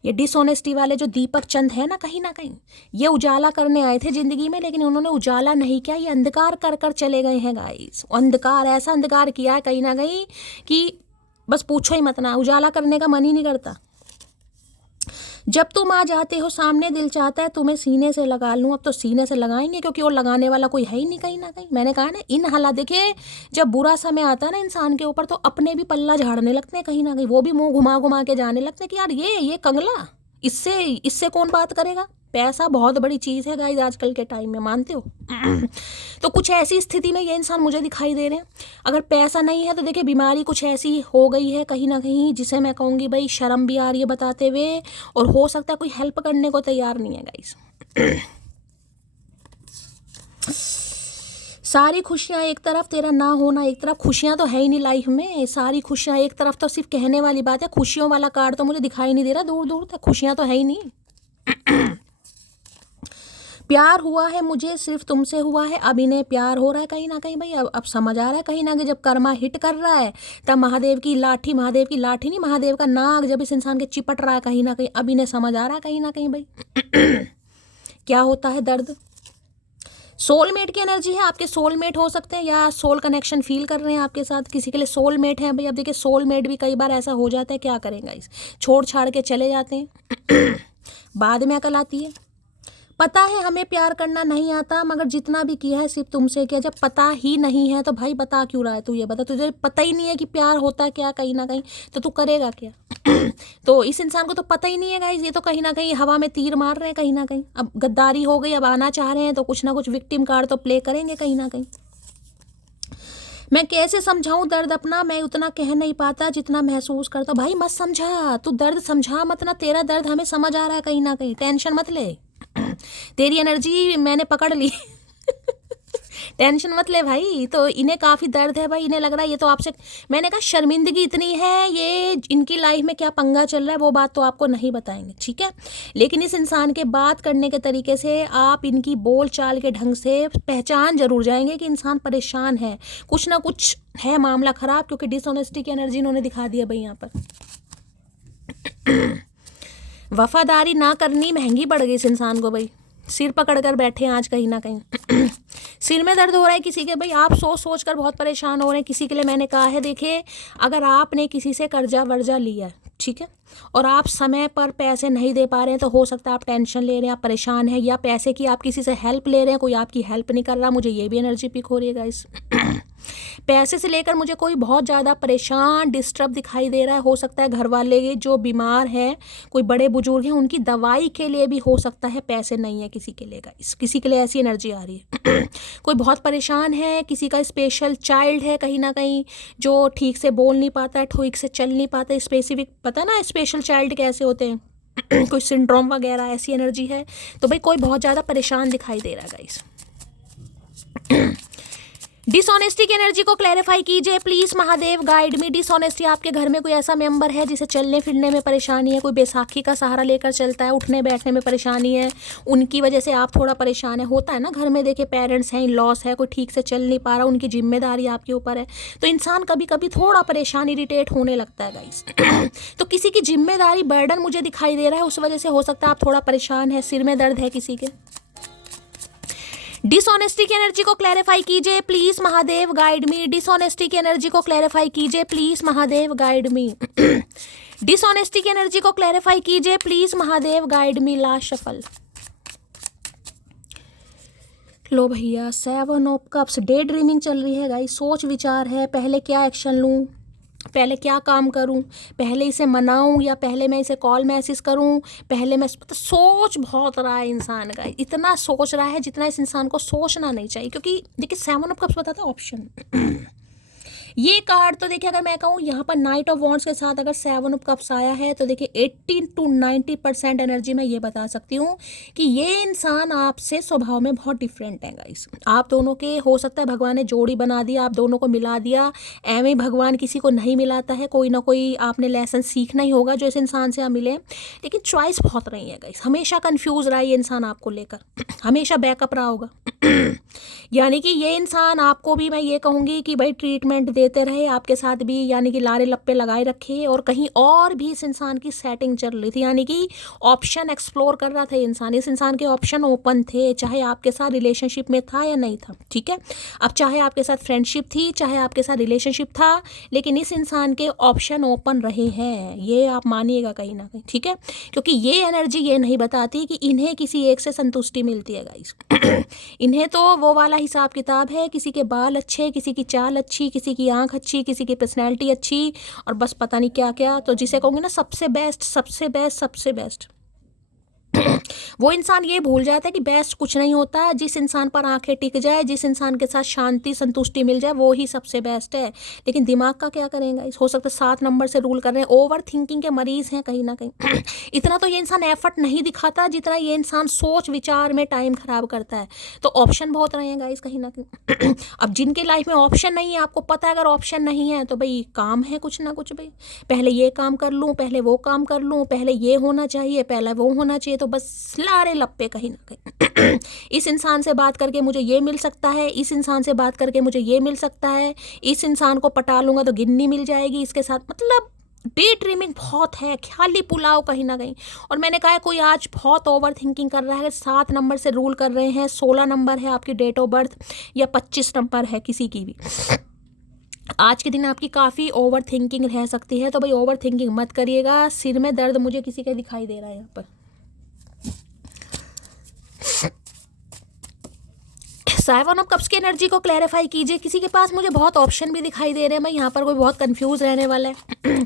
ये डिसऑनेस्टी वाले जो दीपक चंद है ना कहीं ये उजाला करने आए थे जिंदगी में, लेकिन उन्होंने उजाला नहीं किया, ये अंधकार कर कर चले गए हैं गाइस। अंधकार, ऐसा अंधकार किया है कहीं ना कहीं कि बस पूछो ही मत ना, उजाला करने का मन ही नहीं करता। जब तुम आ जाते हो सामने दिल चाहता है तुम्हें सीने से लगा लूं, अब तो सीने से लगाएंगे क्योंकि वो लगाने वाला कोई है ही नहीं कहीं ना कहीं। मैंने कहा ना इन हालात, देखिए जब बुरा समय आता है ना इंसान के ऊपर तो अपने भी पल्ला झाड़ने लगते हैं कहीं ना कहीं, वो भी मुंह घुमा घुमा के जाने लगते हैं कि यार ये कंगला, इससे कौन बात करेगा। पैसा बहुत बड़ी चीज़ है गाइस आजकल के टाइम में, मानते हो? तो कुछ ऐसी स्थिति में ये इंसान मुझे दिखाई दे रहे हैं। अगर पैसा नहीं है तो देखिए बीमारी कुछ ऐसी हो गई है कहीं ना कहीं जिसे मैं कहूँगी भाई शर्म भी आ रही है बताते हुए, और हो सकता है कोई हेल्प करने को तैयार नहीं है गाइस। सारी खुशियाँ एक तरफ, तेरा ना होना एक तरफ। खुशियाँ तो है ही नहीं लाइफ में, सारी खुशियाँ एक तरफ तो सिर्फ कहने वाली बात है। खुशियों वाला कार्ड तो मुझे दिखाई नहीं दे रहा दूर दूर तक, खुशियाँ तो है ही नहीं। प्यार हुआ है मुझे सिर्फ तुमसे हुआ है, अब इन्हें प्यार हो रहा है कहीं ना कहीं भाई। अब समझ आ रहा है कहीं ना कहीं, जब कर्मा हिट कर रहा है तब महादेव की लाठी नहीं, महादेव का नाग जब इस इंसान के चिपट रहा है कहीं ना कहीं, अब इन्हें समझ आ रहा है कहीं ना कहीं भाई क्या होता है दर्द। सोलमेट की एनर्जी है, आपके सोलमेट हो सकते हैं या सोल कनेक्शन फील कर रहे हैं आपके साथ, किसी के लिए सोलमेट है भाई। अब देखिए सोलमेट भी कई बार ऐसा हो जाता है, क्या करेंगे इस, छोड़ छाड़ के चले जाते हैं बाद में अकल आती है। पता है हमें प्यार करना नहीं आता, मगर जितना भी किया है सिर्फ तुमसे किया। जब पता ही नहीं है तो भाई बता क्यों रहा है तू, ये बता, तुझे पता ही नहीं है कि प्यार होता है क्या कहीं ना कहीं, तो तू करेगा क्या? तो इस इंसान को तो पता ही नहीं है गाइस, ये तो कहीं ना कहीं हवा में तीर मार रहे हैं कहीं ना कहीं। अब गद्दारी हो गई, अब आना चाह रहे हैं तो कुछ ना कुछ विक्टिम कार्ड तो प्ले करेंगे कहीं ना कहीं। मैं कैसे समझाऊं दर्द अपना, मैं उतना कह नहीं पाता जितना महसूस करता। भाई मत समझा, तू दर्द समझा मत ना, तेरा दर्द हमें समझ आ रहा है कहीं ना कहीं, टेंशन मत ले। तेरी एनर्जी मैंने पकड़ ली टेंशन मत ले भाई। तो इन्हें काफ़ी दर्द है भाई, इन्हें लग रहा है ये तो आपसे, मैंने कहा शर्मिंदगी इतनी है, ये इनकी लाइफ में क्या पंगा चल रहा है वो बात तो आपको नहीं बताएंगे, ठीक है। लेकिन इस इंसान के बात करने के तरीके से, आप इनकी बोल चाल के ढंग से पहचान जरूर जाएंगे कि इंसान परेशान है, कुछ ना कुछ है मामला ख़राब, क्योंकि डिसऑनेस्टी की एनर्जी इन्होंने दिखा दिया भाई यहाँ पर वफादारी ना करनी महंगी पड़ गई इस इंसान को भाई, सिर पकड़ कर बैठे हैं आज कहीं ना कहीं सिर में दर्द हो रहा है किसी के भाई, आप सोच सोच कर बहुत परेशान हो रहे हैं किसी के लिए। मैंने कहा है देखिए, अगर आपने किसी से कर्जा वर्जा लिया, ठीक है, और आप समय पर पैसे नहीं दे पा रहे हैं, तो हो सकता है आप टेंशन ले रहे हैं, आप परेशान हैं, या पैसे की आप किसी से हेल्प ले रहे हैं, कोई आपकी हेल्प नहीं कर रहा। मुझे ये भी एनर्जी पिक हो रही है गाइस पैसे से लेकर मुझे कोई बहुत ज़्यादा परेशान डिस्टर्ब दिखाई दे रहा है। हो सकता है घर वाले जो बीमार हैं, कोई बड़े बुजुर्ग हैं, उनकी दवाई के लिए भी हो सकता है पैसे नहीं है किसी के लिए गाइस, किसी के लिए ऐसी एनर्जी आ रही है कोई बहुत परेशान है, किसी का स्पेशल चाइल्ड है कहीं ना कहीं जो ठीक से बोल नहीं पाता है, ठीक से चल नहीं पाता है, स्पेसिफिक पता ना स्पेशल चाइल्ड कैसे होते हैं कोई सिंड्रोम वगैरह, ऐसी एनर्जी है। तो भाई कोई बहुत ज़्यादा परेशान दिखाई दे रहा है गाइस डिसऑनेस्टी की एनर्जी को क्लैरिफाई कीजिए please Mahadev, guide me. Dishonesty, आपके घर में कोई ऐसा मेंबर है जिसे चलने फिरने में परेशानी है, कोई बैसाखी का सहारा लेकर चलता है, उठने बैठने में परेशानी है, उनकी वजह से आप थोड़ा परेशान है। होता है ना घर में, देखिए पेरेंट्स हैं, लॉस है, कोई ठीक से चल नहीं पा रहा, उनकी जिम्मेदारी आपके ऊपर है, तो इंसान कभी कभी थोड़ा परेशान, इरिटेट होने लगता है गाइस तो किसी की जिम्मेदारी, बर्डन मुझे दिखाई दे रहा है, उस वजह से हो सकता है आप थोड़ा परेशान है, सिर में दर्द है किसी के। डिसऑनेस्टी की एनर्जी को क्लैरिफाई कीजिए please Mahadev guide me. Dishonesty की एनर्जी को क्लैरिफाई कीजिए please Mahadev guide me. Dishonesty की एनर्जी को क्लैरिफाई कीजिए please Mahadev guide me. Last shuffle. लो भैया 7 ऑफ कप्स। डे ड्रीमिंग चल रही है गाइस, सोच विचार है, पहले क्या एक्शन लूँ, पहले क्या काम करूं, पहले इसे मनाऊं या पहले मैं इसे कॉल मैसेज करूं, पहले मैं सोच बहुत रहा है इंसान का। इतना सोच रहा है जितना इस इंसान को सोचना नहीं चाहिए, क्योंकि देखिए 7 ऑफ कप्स बताता है ऑप्शन। ये कार्ड तो देखिए अगर मैं कहूँ यहाँ पर नाइट ऑफ वॉन्ड्स के साथ अगर 7 ऑफ कप्स आया है तो देखिए 80 to 90% एनर्जी मैं ये बता सकती हूँ कि ये इंसान आपसे स्वभाव में बहुत डिफरेंट है गाइस। आप दोनों के हो सकता है भगवान ने जोड़ी बना दिया, आप दोनों को मिला दिया। एवं भगवान किसी को नहीं मिलाता है, कोई ना कोई आपने लेसन सीखना ही होगा जो इस इंसान से आप मिले। लेकिन चॉइस बहुत रही है गाइस, हमेशा कन्फ्यूज रहा ये इंसान आपको लेकर, हमेशा बैकअप रहा होगा। यानी कि ये इंसान आपको भी मैं ये कहूँगी कि भाई ट्रीटमेंट देते रहे, आपके साथ भी यानी कि लारे लप्पे लगाए रखे, और कहीं और भी इस इंसान की सेटिंग चल रही थी, यानी कि ऑप्शन एक्सप्लोर कर रहा था इंसान। इस इंसान के ऑप्शन ओपन थे, चाहे आपके साथ रिलेशनशिप में था या नहीं था, ठीक है। अब चाहे आपके साथ फ्रेंडशिप थी, चाहे आपके साथ रिलेशनशिप था, लेकिन इस इंसान के ऑप्शन ओपन रहे हैं, ये आप मानिएगा कहीं ना कहीं, ठीक है। क्योंकि ये एनर्जी ये नहीं बताती कि इन्हें किसी एक से संतुष्टि मिलती है गाइस। इन्हें तो वो वाला हिसाब किताब है, किसी के बाल अच्छे, किसी की चाल अच्छी, किसी की आंख अच्छी, किसी की पर्सनैलिटी अच्छी, और बस पता नहीं क्या क्या। तो जिसे कहूँगी ना सबसे बेस्ट, सबसे बेस्ट, सबसे बेस्ट। वो इंसान ये भूल जाता है कि बेस्ट कुछ नहीं होता। जिस इंसान पर आंखें टिक जाए, जिस इंसान के साथ शांति संतुष्टि मिल जाए, वो ही सबसे बेस्ट है। लेकिन दिमाग का क्या करेंगे, हो सकता है 7 नंबर से रूल कर रहे हैं, ओवर थिंकिंग के मरीज हैं कहीं ना कहीं। इतना तो ये इंसान एफर्ट नहीं दिखाता जितना ये इंसान सोच विचार में टाइम खराब करता है। तो ऑप्शन बहुत रहे हैं गाइस कहीं ना कहीं। अब जिनके लाइफ में ऑप्शन नहीं है, आपको पता है अगर ऑप्शन नहीं है तो भाई काम है कुछ ना कुछ, भाई पहले ये काम कर लूँ, पहले वो काम कर लूँ, पहले ये होना चाहिए, पहले वो होना चाहिए, तो बस लारे लप्पे कहीं ना कहीं। इस इंसान से बात करके मुझे ये मिल सकता है, इस इंसान से बात करके मुझे ये मिल सकता है, इस इंसान को पटा लूंगा तो गिन्नी मिल जाएगी इसके साथ। मतलब डे ड्रीमिंग बहुत है, ख्याली पुलाव कहीं ना कहीं। और मैंने कहा है कोई आज बहुत ओवर थिंकिंग कर रहा है, 7 नंबर से रूल कर रहे हैं, 16 नंबर है आपकी डेट ऑफ बर्थ, या 25 नंबर है किसी की भी, आज के दिन आपकी काफ़ी ओवर थिंकिंग रह सकती है। तो भाई ओवर थिंकिंग मत करिएगा। सिर में दर्द मुझे किसी का दिखाई दे रहा है यहाँ पर। 7 ऑफ कप्स की एनर्जी को क्लैरिफाई कीजिए। किसी के पास मुझे बहुत ऑप्शन भी दिखाई दे रहे हैं, मैं यहाँ पर कोई बहुत कंफ्यूज रहने वाला है।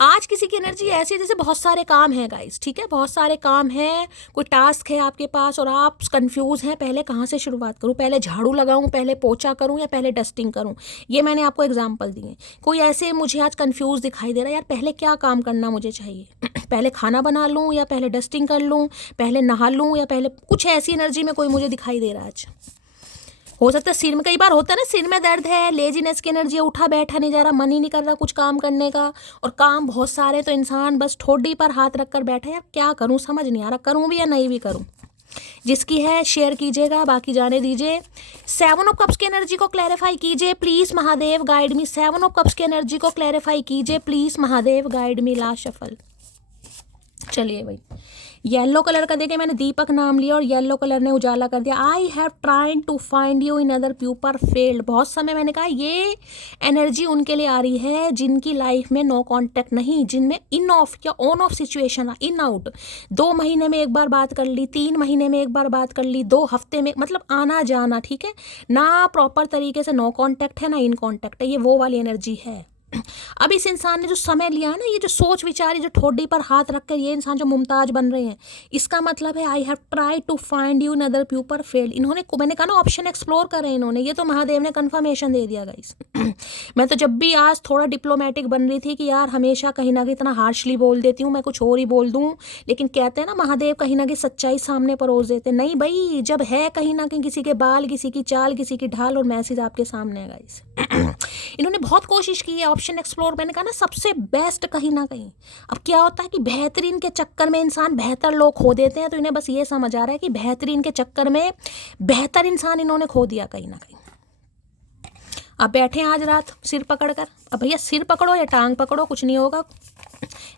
आज किसी की एनर्जी ऐसी जैसे बहुत सारे काम हैं गाइस, ठीक है, बहुत सारे काम हैं, कोई टास्क है आपके पास और आप कंफ्यूज हैं, पहले कहाँ से शुरुआत करूँ, पहले झाड़ू लगाऊँ, पहले पोछा करूँ, या पहले डस्टिंग करूँ। ये मैंने आपको एग्जाम्पल दिए। कोई ऐसे मुझे आज कंफ्यूज दिखाई दे रहा है, यार पहले क्या काम करना मुझे चाहिए, पहले खाना बना लूँ या पहले डस्टिंग कर लूँ, पहले नहा लूँ या पहले कुछ ऐसी एनर्जी में कोई मुझे दिखाई दे रहा है आज। हो सकता है सिर में, कई बार होता है ना, सिर में दर्द है, लेजीनेस की एनर्जी है, उठा बैठा नहीं जा रहा, मन ही नहीं कर रहा कुछ काम करने का, और काम बहुत सारे, तो इंसान बस ठोडी पर हाथ रख कर बैठा है, यार क्या करूं समझ नहीं आ रहा, करूं भी या नहीं भी करूं। जिसकी है शेयर कीजिएगा, बाकी जाने दीजिए। 7 ऑफ कप्स की एनर्जी को क्लैरिफाई कीजिए please Mahadev guide me. 7 of cups की एनर्जी को क्लैरिफाई कीजिए please Mahadev guide me. Last shuffle. चलिए भाई, येलो कलर का देखिए, मैंने दीपक नाम लिया और येलो कलर ने उजाला कर दिया। I have tried to find you in other people failed. बहुत समय मैंने कहा ये एनर्जी उनके लिए आ रही है जिनकी लाइफ में नो कांटेक्ट नहीं, जिनमें इन ऑफ या on off situation, in out. 2 महीने में एक बार बात कर ली, 3 महीने में एक बार बात कर ली, 2 हफ्ते में, मतलब आना जाना, ठीक है ना, प्रॉपर तरीके से नो कांटेक्ट है ना इन कांटेक्ट है, ये वो वाली एनर्जी है। अब इस इंसान ने जो समय लिया है ना, ये जो सोच विचार, जो ठोडी पर हाथ रख कर ये इंसान जो मुमताज बन रहे हैं, इसका मतलब है I have try to find you in other people failed. इन्होंने, मैंने कहा ना, ऑप्शन एक्सप्लोर करे इन्होंने, ये तो महादेव ने कंफर्मेशन दे दिया गाइस। मैं तो जब भी आज थोड़ा डिप्लोमेटिक बन रही थी कि यार हमेशा कहीं ना कहीं इतना हार्शली बोल देती हूँ, मैं कुछ और ही बोल दूँ, लेकिन कहते हैं ना महादेव कहीं ना कहीं सच्चाई सामने परोस देते। नहीं भाई, जब है कहीं ना कहीं किसी के बाल, किसी की चाल, किसी की ढाल, और मैसेज आपके सामने है गाइस। इन्होंने बहुत कोशिश की है ऑप्शन एक्सप्लोर, मैंने कहा ना सबसे बेस्ट कहीं ना कहीं। अब क्या होता है कि बेहतरीन के चक्कर में इंसान बेहतर लोग खो देते हैं, तो इन्हें बस ये समझ आ रहा है कि बेहतरीन के चक्कर में बेहतर इंसान इन्होंने खो दिया कहीं ना कहीं। अब बैठे आज रात सिर पकड़कर, अब भैया सिर पकड़ो या टांग पकड़ो, कुछ नहीं होगा,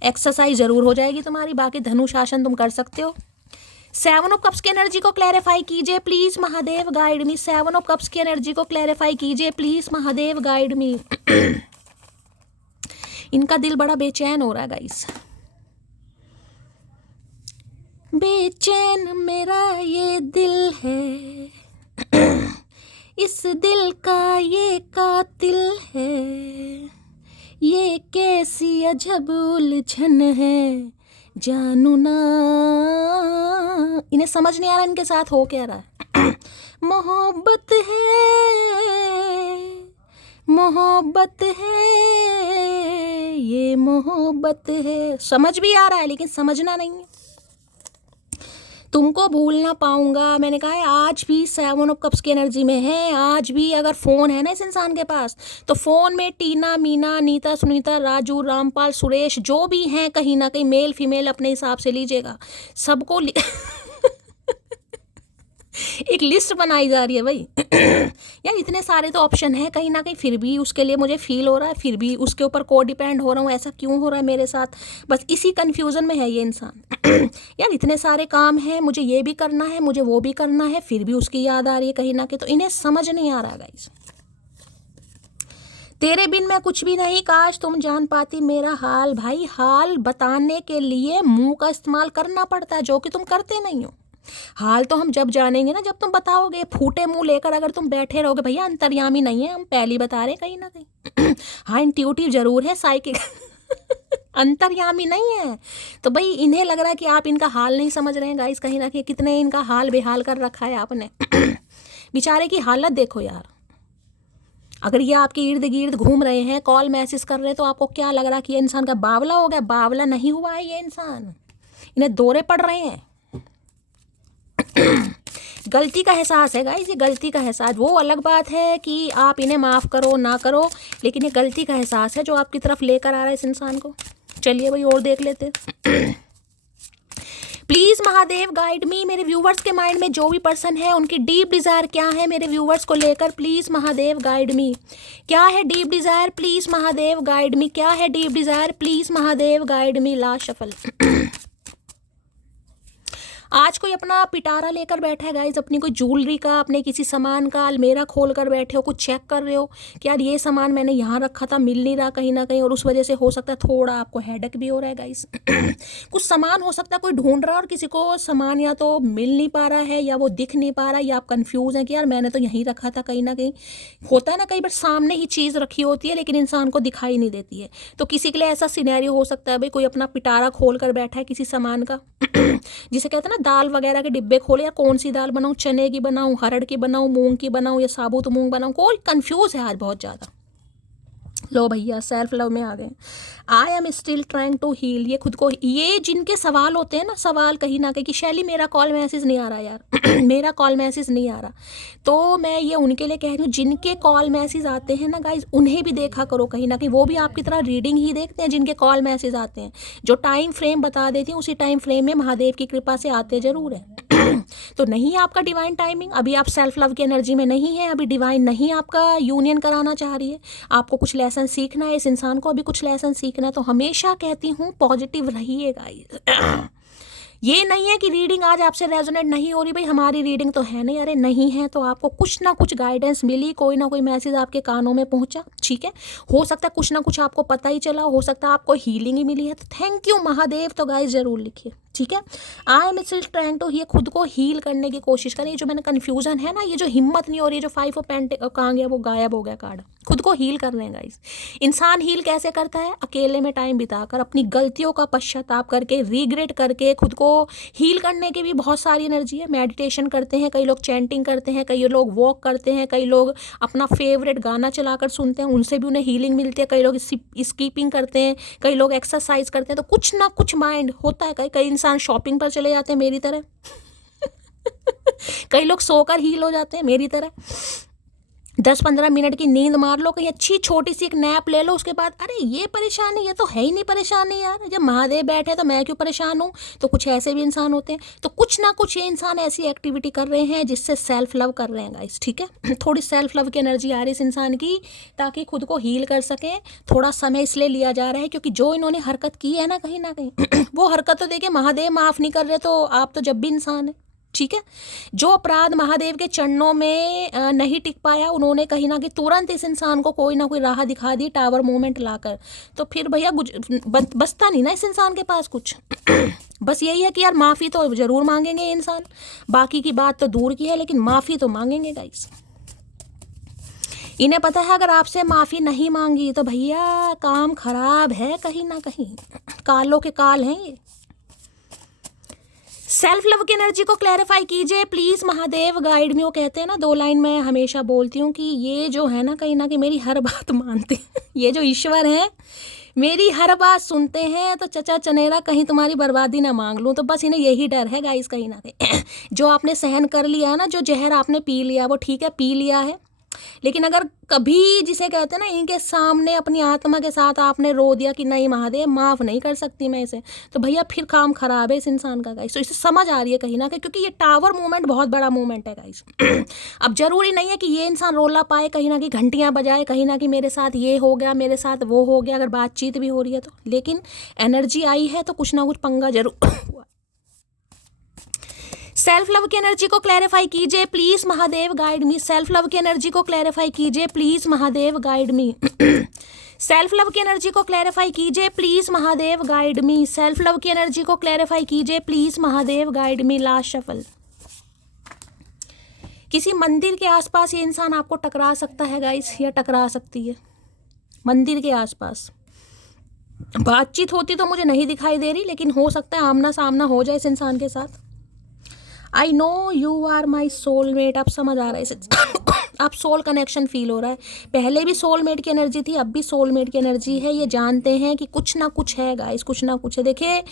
एक्सरसाइज जरूर हो जाएगी तुम्हारी, बाकी धनुष आसन तुम कर सकते हो। सेवन ऑफ कप्स की एनर्जी को क्लैरिफाई कीजिए please, Mahadev guide me. Seven of cups की एनर्जी को क्लैरिफाई कीजिए प्लीज, महादेव गाइड मी। इनका दिल बड़ा बेचैन हो रहा है गाइस। बेचैन मेरा ये दिल है, इस दिल का ये कातिल है, ये कैसी अजब उलझन है, जानू ना। इन्हें समझ नहीं आ रहा इनके साथ हो क्या रहा है। मोहब्बत है, मोहब्बत है, ये मोहब्बत है। समझ भी आ रहा है लेकिन समझना नहीं है। तुमको भूल ना पाऊंगा, मैंने कहा है आज भी सेवन ऑफ कप्स की एनर्जी में है। आज भी अगर फ़ोन है ना इस इंसान के पास, तो फ़ोन में टीना, मीना, नीता, सुनीता, राजू, रामपाल, सुरेश जो भी हैं, कहीं ना कहीं मेल फीमेल अपने हिसाब से लीजिएगा, सबको एक लिस्ट बनाई जा रही है भाई। यार इतने सारे तो ऑप्शन है कहीं ना कहीं, फिर भी उसके लिए मुझे फील हो रहा है, फिर भी उसके ऊपर को डिपेंड हो रहा हूँ। ऐसा क्यों हो रहा है मेरे साथ? बस इसी कन्फ्यूज़न में है ये इंसान। यार इतने सारे काम हैं, मुझे ये भी करना है, मुझे वो भी करना है, फिर भी उसकी याद आ रही है कहीं ना कहीं। तो इन्हें समझ नहीं आ रहा गाइस। तेरे बिन मैं कुछ भी नहीं, काश तुम जान पाती मेरा हाल। भाई हाल बताने के लिए मुंह का इस्तेमाल करना पड़ता है, जो कि तुम करते नहीं हो। हाल तो हम जब जानेंगे ना जब तुम बताओगे। फूटे मुंह लेकर अगर तुम बैठे रहोगे, भैया अंतर्यामी नहीं है, हम पहली बता रहे हैं कहीं ना कहीं। हाँ इंट्यूटिव जरूर है, साइकिक अंतर्यामी नहीं है। तो भाई इन्हें लग रहा है कि आप इनका हाल नहीं समझ रहे हैं गाइस, कहीं ना कहीं कितने इनका हाल बेहाल कर रखा है आपने। बेचारे की हालत देखो यार। अगर ये आपके इर्द गिर्द घूम रहे हैं, कॉल मैसेज कर रहे हैं, तो आपको क्या लग रहा है कि ये इंसान का बावला हो गया? बावला नहीं हुआ है ये इंसान, इन्हें दौरे पड़ रहे हैं। गलती का एहसास है गाइस, ये गलती का एहसास। वो अलग बात है कि आप इन्हें माफ़ करो ना करो, लेकिन ये गलती का एहसास है जो आपकी तरफ लेकर आ रहा है इस इंसान को। चलिए भाई और देख लेते। प्लीज़ महादेव गाइड मी। मेरे व्यूवर्स के माइंड में जो भी पर्सन है उनकी डीप डिज़ायर क्या है मेरे व्यूवर्स को लेकर, प्लीज़ महादेव गाइड मी। क्या है deep desire? Please Mahadev guide मी। क्या है deep desire? Please Mahadev guide me. Last shuffle. आज कोई अपना पिटारा लेकर बैठा है गाइज, अपनी कोई ज्वेलरी का, अपने किसी सामान का अलमेरा खोल कर बैठे हो, कुछ चेक कर रहे हो कि यार ये सामान मैंने यहाँ रखा था, मिल नहीं रहा कहीं ना कहीं, और उस वजह से हो सकता है थोड़ा आपको हेडेक भी हो रहा है गाइज। कुछ सामान हो सकता है कोई ढूंढ रहा है और किसी को सामान या तो मिल नहीं पा रहा है या वो दिख नहीं पा रहा है, या आप कन्फ्यूज़ हैं कि यार मैंने तो यहीं रखा था कहीं ना कहीं। होता है ना कई बार सामने ही चीज़ रखी होती है लेकिन इंसान को दिखाई नहीं देती है। तो किसी के लिए ऐसा सिनेरियो हो सकता है भाई, कोई अपना पिटारा खोल कर बैठा है किसी सामान का, जिसे कहते हैं ना दाल वगैरह के डिब्बे खोले, या कौन सी दाल बनाऊं, चने की बनाऊं, हरड़ की बनाऊं, मूंग की बनाऊं या साबुत मूंग बनाऊं, कोई कंफ्यूज है आज बहुत ज़्यादा। लो भैया सेल्फ लव में आ गए। I am still trying to heal. ये खुद को, ये जिनके सवाल होते हैं ना, सवाल कहीं ना कहीं कि शैली मेरा कॉल मैसेज नहीं आ रहा यार, मेरा कॉल मैसेज नहीं आ रहा, तो मैं ये उनके लिए कह रही हूँ जिनके कॉल मैसेज आते हैं ना गाइज, उन्हें भी देखा करो कहीं ना कहीं। वो भी आपकी तरह रीडिंग ही देखते हैं जिनके कॉल मैसेज आते हैं। जो टाइम फ्रेम बता देती हैं उसी टाइम फ्रेम में महादेव की कृपा से आते जरूर है। तो नहीं है आपका डिवाइन टाइमिंग, अभी आप सेल्फ लव की एनर्जी में नहीं है, अभी डिवाइन नहीं आपका यूनियन कराना चाह रही है, आपको कुछ लेसन सीखना है, इस इंसान को अभी कुछ लेसन सीखना है। तो हमेशा कहती हूँ पॉजिटिव रहिएगा। ये नहीं है कि रीडिंग आज आपसे रेजोनेट नहीं हो रही, भाई हमारी रीडिंग तो है नहीं, अरे नहीं है तो आपको कुछ ना कुछ गाइडेंस मिली, कोई ना कोई मैसेज आपके कानों में पहुंचा, ठीक है। हो सकता है कुछ ना कुछ आपको पता ही चला, हो सकता है आपको हीलिंग ही मिली है, तो थैंक यू महादेव। तो गाइस जरूर लिखिए, ठीक है। I am still trying to, ये खुद को हील करने की कोशिश करें। ये जो मैंने कन्फ्यूजन है ना, ये जो हिम्मत नहीं हो रही, जो 5 ऑफ पेंटिकल कहाँ गया, वो गायब हो गया कार्ड। खुद को हील कर रहे हैं गाइस। इंसान हील कैसे करता है? अकेले में टाइम बिताकर, अपनी गलतियों का पश्चाताप करके, रिग्रेट करके। खुद को हील करने की भी बहुत सारी एनर्जी है। मेडिटेशन करते हैं कई लोग, चैंटिंग करते हैं कई लोग, वॉक करते हैं कई लोग, अपना फेवरेट गाना चलाकर सुनते हैं, उनसे भी उन्हें हीलिंग मिलती है। कई लोग स्कीपिंग करते हैं, कई लोग एक्सरसाइज करते हैं। तो कुछ ना कुछ माइंड होता है। कई इंसान शॉपिंग पर चले जाते हैं मेरी तरह। कई लोग सोकर हील हो जाते हैं मेरी तरह। 10-15 मिनट की नींद मार लो, कहीं अच्छी छोटी सी एक नैप ले लो, उसके बाद अरे ये परेशानी, ये तो है ही नहीं परेशानी यार, जब महादेव बैठे तो मैं क्यों परेशान हूँ। तो कुछ ऐसे भी इंसान होते हैं, तो कुछ ना कुछ ये इंसान ऐसी एक्टिविटी कर रहे हैं जिससे सेल्फ लव कर रहे हैं गाइस, ठीक है। थोड़ी सेल्फ लव की एनर्जी आ रही है इस इंसान की, ताकि खुद को हील कर सके। थोड़ा समय इसलिए लिया जा रहा है क्योंकि जो इन्होंने हरकत की है ना कहीं वो हरकत तो देखिए महादेव माफ़ नहीं कर रहे, तो आप तो जब भी इंसान है, ठीक है। जो अपराध महादेव के चरणों में नहीं टिक पाया, उन्होंने कहीं ना कहीं तुरंत इस इंसान को कोई ना कोई राह दिखा दी टावर मूवमेंट लाकर। तो फिर भैया बचता नहीं ना इस इंसान के पास कुछ। बस यही है कि यार माफ़ी तो ज़रूर मांगेंगे ये इंसान, बाकी की बात तो दूर की है, लेकिन माफ़ी तो मांगेंगे गाइस। इन्हें पता है अगर आपसे माफ़ी नहीं मांगी तो भैया काम खराब है कहीं ना कहीं, कालों के काल हैं ये। सेल्फ लव की एनर्जी को क्लैरिफाई कीजिए प्लीज़ महादेव, गाइड मी। वो कहते हैं ना 2 लाइन मैं हमेशा बोलती हूँ कि ये जो है ना कहीं ना कहीं मेरी हर बात मानते हैं। ये जो ईश्वर हैं मेरी हर बात सुनते हैं, तो चचा चनेरा कहीं तुम्हारी बर्बादी ना मांग लूँ। तो बस इन्हें यही डर है गाइस कहीं ना कहीं। जो आपने सहन कर लिया है ना, जो जहर आपने पी लिया वो ठीक है, पी लिया है, लेकिन अगर कभी जिसे कहते हैं ना इनके सामने अपनी आत्मा के साथ आपने रो दिया कि नहीं महादेव माफ़ नहीं कर सकती मैं इसे, तो भैया फिर काम खराब है इस इंसान का गाइस। तो इसे समझ आ रही है कहीं ना कहीं, क्योंकि ये टावर मूवमेंट बहुत बड़ा मूवमेंट है गाइस। अब जरूरी नहीं है कि ये इंसान रोला पाए, कहीं ना कहीं घंटियां बजाए, कहीं ना कहीं मेरे साथ ये हो गया, मेरे साथ वो हो गया, अगर बातचीत भी हो रही है तो, लेकिन एनर्जी आई है तो कुछ ना कुछ पंगा जरूर हुआ। सेल्फ लव की एनर्जी को क्लैरिफाई कीजिए please Mahadev, guide me. Self love की एनर्जी को क्लैरिफाई कीजिए please Mahadev, guide me. Self love की एनर्जी को क्लैरिफाई कीजिए please Mahadev, guide me. Self love की एनर्जी को क्लैरिफाई कीजिए please Mahadev, guide me. Last shuffle. किसी मंदिर के आसपास ये इंसान आपको टकरा सकता है गाइस, या टकरा सकती है मंदिर के आसपास। बातचीत होती तो मुझे नहीं दिखाई दे रही, लेकिन हो सकता है आमना सामना हो जाए इस इंसान के साथ। I know you are my soulmate. आप समझ आ रहा है इसे, आप सोल कनेक्शन फील हो रहा है। पहले भी सोलमेट की एनर्जी थी, अब भी सोलमेट की एनर्जी है। ये जानते हैं कि कुछ ना कुछ है गाइस, कुछ ना कुछ है। देखिए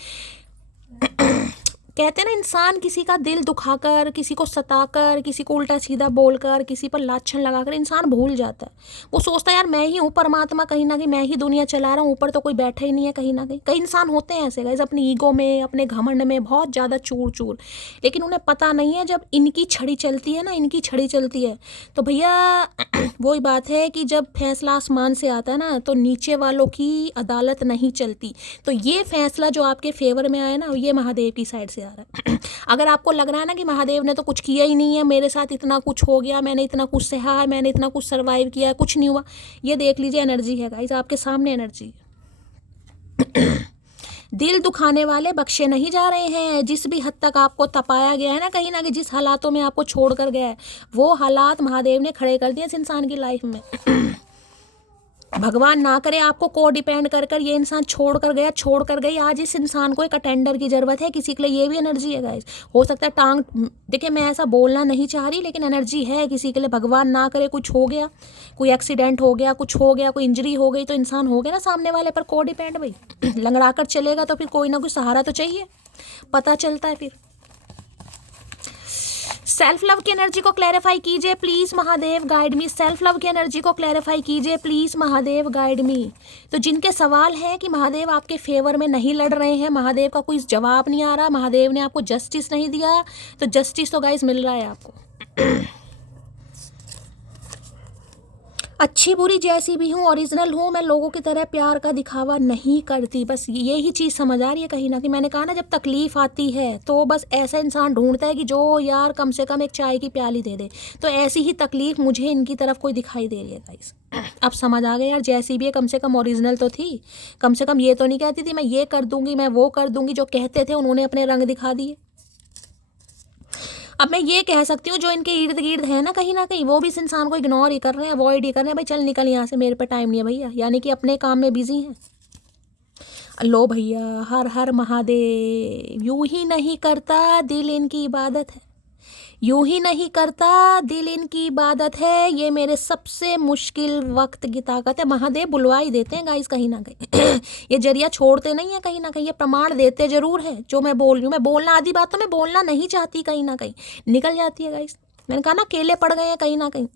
कहते हैं ना इंसान किसी का दिल दुखाकर, किसी को सताकर, किसी को उल्टा सीधा बोलकर, किसी पर लाछन लगाकर इंसान भूल जाता है। वो सोचता है यार मैं ही हूँ परमात्मा, कहीं ना कहीं मैं ही दुनिया चला रहा हूँ, ऊपर तो कोई बैठा ही नहीं है कहीं ना कहीं। कई इंसान होते हैं ऐसे गाइस, अपनी ईगो में, अपने घमंड में बहुत ज़्यादा चूर चूर, लेकिन उन्हें पता नहीं है जब इनकी छड़ी चलती है ना, इनकी छड़ी चलती है तो भैया वही बात है कि जब फैसला आसमान से आता है ना, तो नीचे वालों की अदालत नहीं चलती। तो ये फैसला जो आपके फेवर में आया ना, ये महादेव की साइड से आ रहा है। अगर आपको लग रहा है ना कि महादेव ने तो कुछ किया ही नहीं है, मेरे साथ इतना कुछ हो गया, मैंने इतना कुछ सहा है, मैंने इतना कुछ सर्वाइव किया है, कुछ नहीं हुआ, ये देख लीजिए एनर्जी है गाइस, आपके सामने एनर्जी है। दिल दुखाने वाले बख्शे नहीं जा रहे हैं। जिस भी हद तक आपको तपाया गया है ना कहीं ना कहीं, जिस हालातों में आपको छोड़ कर गया है, वो हालात महादेव ने खड़े कर दिए इस इंसान की लाइफ में। भगवान ना करे आपको को डिपेंड कर कर ये इंसान छोड़ कर गया, छोड़ कर गई। आज इस इंसान को एक अटेंडर की ज़रूरत है किसी के लिए, ये भी एनर्जी है गाइस। हो सकता है टांग, देखिए मैं ऐसा बोलना नहीं चाह रही, लेकिन एनर्जी है किसी के लिए। भगवान ना करे कुछ हो गया, कोई एक्सीडेंट हो गया, कुछ हो गया, कोई इंजरी हो गई, तो इंसान हो गया ना सामने वाले पर को डिपेंड। भाई लंगड़ा कर चलेगा तो फिर कोई ना कोई सहारा तो चाहिए, पता चलता है फिर। सेल्फ लव की एनर्जी को क्लैरिफाई कीजिए please Mahadev, guide me. Self love की एनर्जी को क्लैरिफाई कीजिए प्लीज महादेव, गाइड मी। तो जिनके सवाल है कि महादेव आपके फेवर में नहीं लड़ रहे हैं, महादेव का कोई जवाब नहीं आ रहा, महादेव ने आपको जस्टिस नहीं दिया, तो जस्टिस तो गाइस मिल रहा है आपको। अच्छी बुरी जैसी भी हूँ, ओरिजिनल हूँ मैं, लोगों की तरह प्यार का दिखावा नहीं करती। बस यही चीज़ समझ आ रही है कहीं ना कहीं। मैंने कहा ना जब तकलीफ़ आती है तो बस ऐसा इंसान ढूंढता है कि जो यार कम से कम एक चाय की प्याली दे दे। तो ऐसी ही तकलीफ़ मुझे इनकी तरफ कोई दिखाई दे रही है गाइस। अब समझ आ गया यार, जैसी भी है कम से कम ओरिजिनल तो थी, कम से कम ये तो नहीं कहती थी मैं ये कर दूंगी, मैं वो कर दूंगी। जो कहते थे उन्होंने अपने रंग दिखा दिए। अब मैं ये कह सकती हूँ जो इनके इर्द गिर्द है ना कहीं वो भी इस इंसान को इग्नोर ही कर रहे हैं, अवॉइड ही कर रहे हैं। भाई चल निकल यहाँ से, मेरे पे टाइम नहीं है भैया, यानी कि अपने काम में बिजी हैं। लो भैया, हर हर महादेव। यूं ही नहीं करता दिल इनकी इबादत है, यूं ही नहीं करता दिल इनकी इबादत है। ये मेरे सबसे मुश्किल वक्त की ताकत है। महादेव बुलवा ही देते हैं गाइस कहीं ना कहीं। ये जरिया छोड़ते नहीं है कहीं ना कहीं, ये प्रमाण देते जरूर है जो मैं बोल रही हूँ। मैं बोलना, आधी बात तो मैं बोलना नहीं चाहती, कहीं ना कहीं निकल जाती है गाइस। मैंने कहा ना केले पड़ गए हैं कहीं ना कहीं।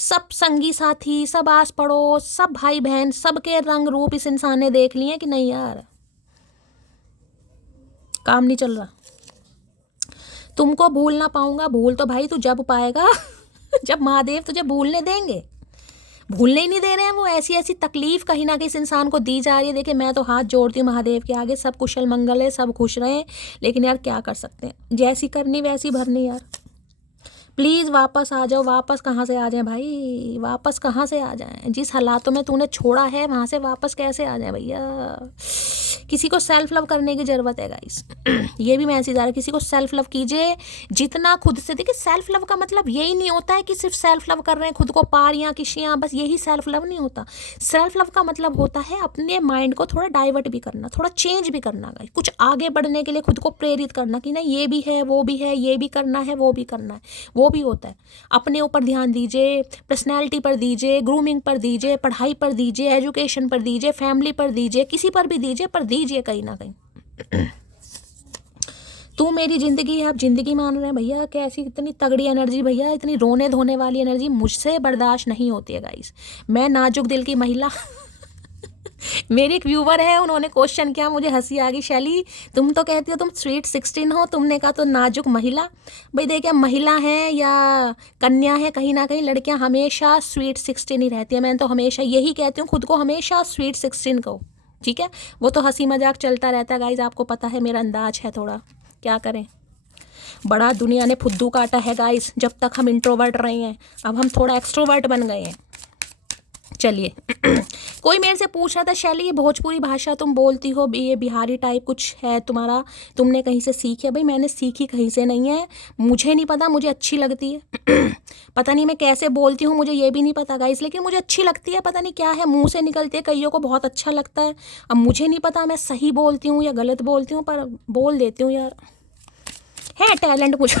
सब संगी साथी, सब आस पड़ोस, सब भाई बहन, सबके रंग रूप इस इंसान ने देख लिए कि नहीं यार काम नहीं चल रहा। तुमको भूल ना पाऊंगा। भूल तो भाई तू जब पाएगा जब महादेव तुझे भूलने देंगे। भूलने ही नहीं दे रहे हैं वो। ऐसी ऐसी तकलीफ कहीं ना कहीं इस इंसान को दी जा रही है। देखिए मैं तो हाथ जोड़ती हूँ महादेव के आगे, सब कुशल मंगल है, सब खुश रहे, लेकिन यार क्या कर सकते हैं, जैसी करनी वैसी भरनी यार। प्लीज़ वापस आ जाओ। वापस कहाँ से आ जाएं भाई, वापस कहाँ से आ जाएं? जिस हालातों में तूने छोड़ा है वहाँ से वापस कैसे आ जाए भैया। किसी को सेल्फ लव करने की ज़रूरत है गाइस। ये भी मैसेज आ रहा है, किसी को सेल्फ लव कीजिए जितना खुद से। देखिए सेल्फ लव का मतलब यही नहीं होता है कि सिर्फ सेल्फ लव कर रहे हैं खुद को, पारियाँ किशियाँ, बस यही सेल्फ लव नहीं होता। सेल्फ लव का मतलब होता है अपने माइंड को थोड़ा डाइवर्ट भी करना, थोड़ा चेंज भी करना गाइस, कुछ आगे बढ़ने के लिए खुद को प्रेरित करना कि नहीं ये भी है, वो भी है, ये भी करना है, वो भी करना है, वो भी होता है। अपने ऊपर ध्यान दीजिए, पर्सनैलिटी पर दीजिए, ग्रूमिंग पर दीजिए, पढ़ाई पर दीजिए, एजुकेशन पर दीजिए, फैमिली पर दीजिए, किसी पर भी दीजिए, पर दीजिए कहीं ना कहीं। तू मेरी जिंदगी है, आप जिंदगी मान रहे हैं भैया। कैसी इतनी तगड़ी एनर्जी भैया, इतनी रोने धोने वाली एनर्जी मुझसे बर्दाश्त नहीं होती है गाइस। मैं नाजुक दिल की महिला मेरे एक व्यूवर है, उन्होंने क्वेश्चन किया, मुझे हंसी आ गई। शैली तुम तो कहती हो तुम स्वीट 16 हो, तुमने कहा तो नाजुक महिला। भाई देखिए महिला है या कन्या है, कहीं ना कहीं लड़कियां हमेशा स्वीट 16 ही रहती है। मैं तो हमेशा यही कहती हूँ खुद को, हमेशा स्वीट 16 को। ठीक है, वो तो हंसी मजाक चलता रहता है गाइज, आपको पता है मेरा अंदाज है थोड़ा, क्या करें। बड़ा दुनिया ने फुद्दू काटा है गाइस। जब तक हम इंट्रोवर्ट रहे हैं, अब हम थोड़ा एक्सट्रोवर्ट बन गए हैं। चलिए कोई मेरे से पूछ रहा था शैली ये भोजपुरी भाषा तुम बोलती हो, ये बिहारी टाइप कुछ है तुम्हारा, तुमने कहीं से सीखी है? भाई मैंने सीखी कहीं से नहीं है, मुझे नहीं पता, मुझे अच्छी लगती है। पता नहीं मैं कैसे बोलती हूँ, मुझे ये भी नहीं पता गाइस, लेकिन मुझे अच्छी लगती है। पता नहीं क्या है, मुंह से निकलती है, कईयों को बहुत अच्छा लगता है। अब मुझे नहीं पता मैं सही बोलती हूँ या गलत बोलती हूँ, पर बोल देती हूँ यार। है टैलेंट मुझे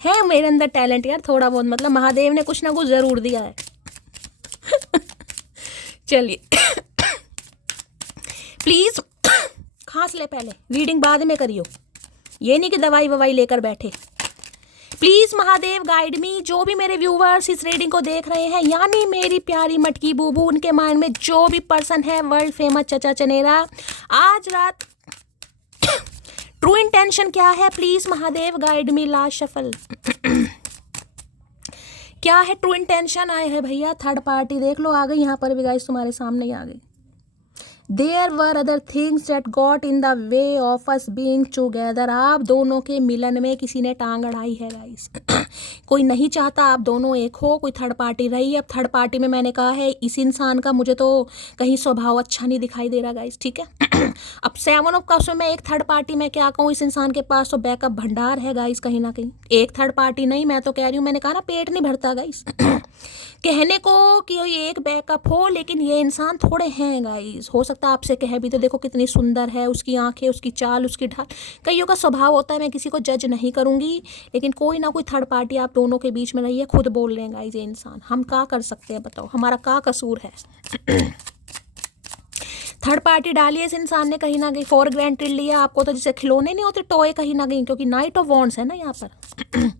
है मेरे अंदर टैलेंट यार थोड़ा बहुत, मतलब महादेव ने कुछ ना कुछ ज़रूर दिया है। चलिए प्लीज़ खांस ले, पहले रीडिंग बाद में करियो, ये नहीं कि दवाई ववाई लेकर बैठे। प्लीज़ महादेव गाइड मी। जो भी मेरे व्यूवर्स इस रीडिंग को देख रहे हैं, यानी मेरी प्यारी मटकी बूबू, उनके माइंड में जो भी पर्सन है वर्ल्ड फेमस चचा चनेरा, आज रात ट्रू इंटेंशन क्या है? Please Mahadev guide me. Last shuffle क्या है ट्रू इंटेंशन? आए है भैया थर्ड पार्टी, देख लो आ गई यहाँ पर भी गाइस, तुम्हारे सामने ही आ गई। There were other things that got in the way of us being together. आप दोनों के मिलन में किसी ने टांग अड़ाई है गाइस। कोई नहीं चाहता आप दोनों एक हो, कोई थर्ड पार्टी रही है। अब थर्ड पार्टी में मैंने कहा है इस इंसान का मुझे तो कहीं स्वभाव अच्छा नहीं दिखाई दे रहा गाइस, ठीक है। अब 7 ऑफ कप्स में मैं एक थर्ड पार्टी में क्या कहूँ, इस इंसान के पास तो बैकअप भंडार है गाइस कहीं ना कहीं। एक थर्ड पार्टी नहीं, मैं तो कह रही हूँ, मैंने कहा ना पेट नहीं भरता गाइस कहने को कि ये एक बैकअप हो, लेकिन ये इंसान थोड़े हैं गाइस। हो सकता है आपसे कह भी तो देखो कितनी सुंदर है, उसकी आंखें, उसकी चाल, उसकी ढाल, कईयों का स्वभाव होता है, मैं किसी को जज नहीं करूंगी, लेकिन कोई ना कोई थर्ड पार्टी आप दोनों के बीच में रही है। खुद बोल रहे हैं गाइस ये इंसान, हम क्या कर सकते हैं बताओ, हमारा क्या कसूर है। थर्ड पार्टी डाली है इस इंसान ने कहीं ना कहीं, फॉर ग्रांटेड लिया आपको तो जैसे खिलौने नहीं होते टॉय कहीं ना कहीं, क्योंकि नाइट ऑफ वॉन्ड्स है ना यहाँ पर।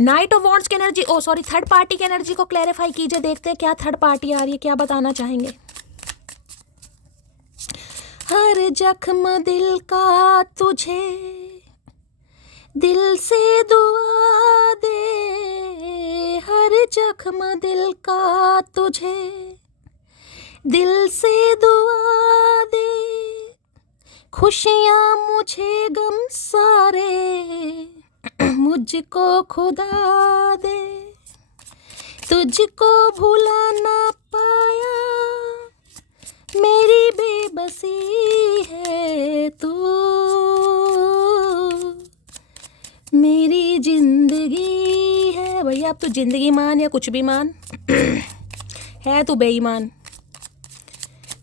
नाइट ऑफ वॉन्ड्स की एनर्जी, ओ सॉरी थर्ड पार्टी की एनर्जी को क्लैरिफाई कीजिए, देखते हैं क्या थर्ड पार्टी आ रही है, क्या बताना चाहेंगे। हर जख्म दिल का तुझे दिल से दुआ दे, हर जख्म दिल का तुझे दिल से दुआ दे, खुशियाँ मुझे गम सारे मुझको खुदा दे, तुझको भुला ना पाया मेरी बेबसी है तू, मेरी जिंदगी है। भैया अब तो जिंदगी मान या कुछ भी मान है तू बेईमान।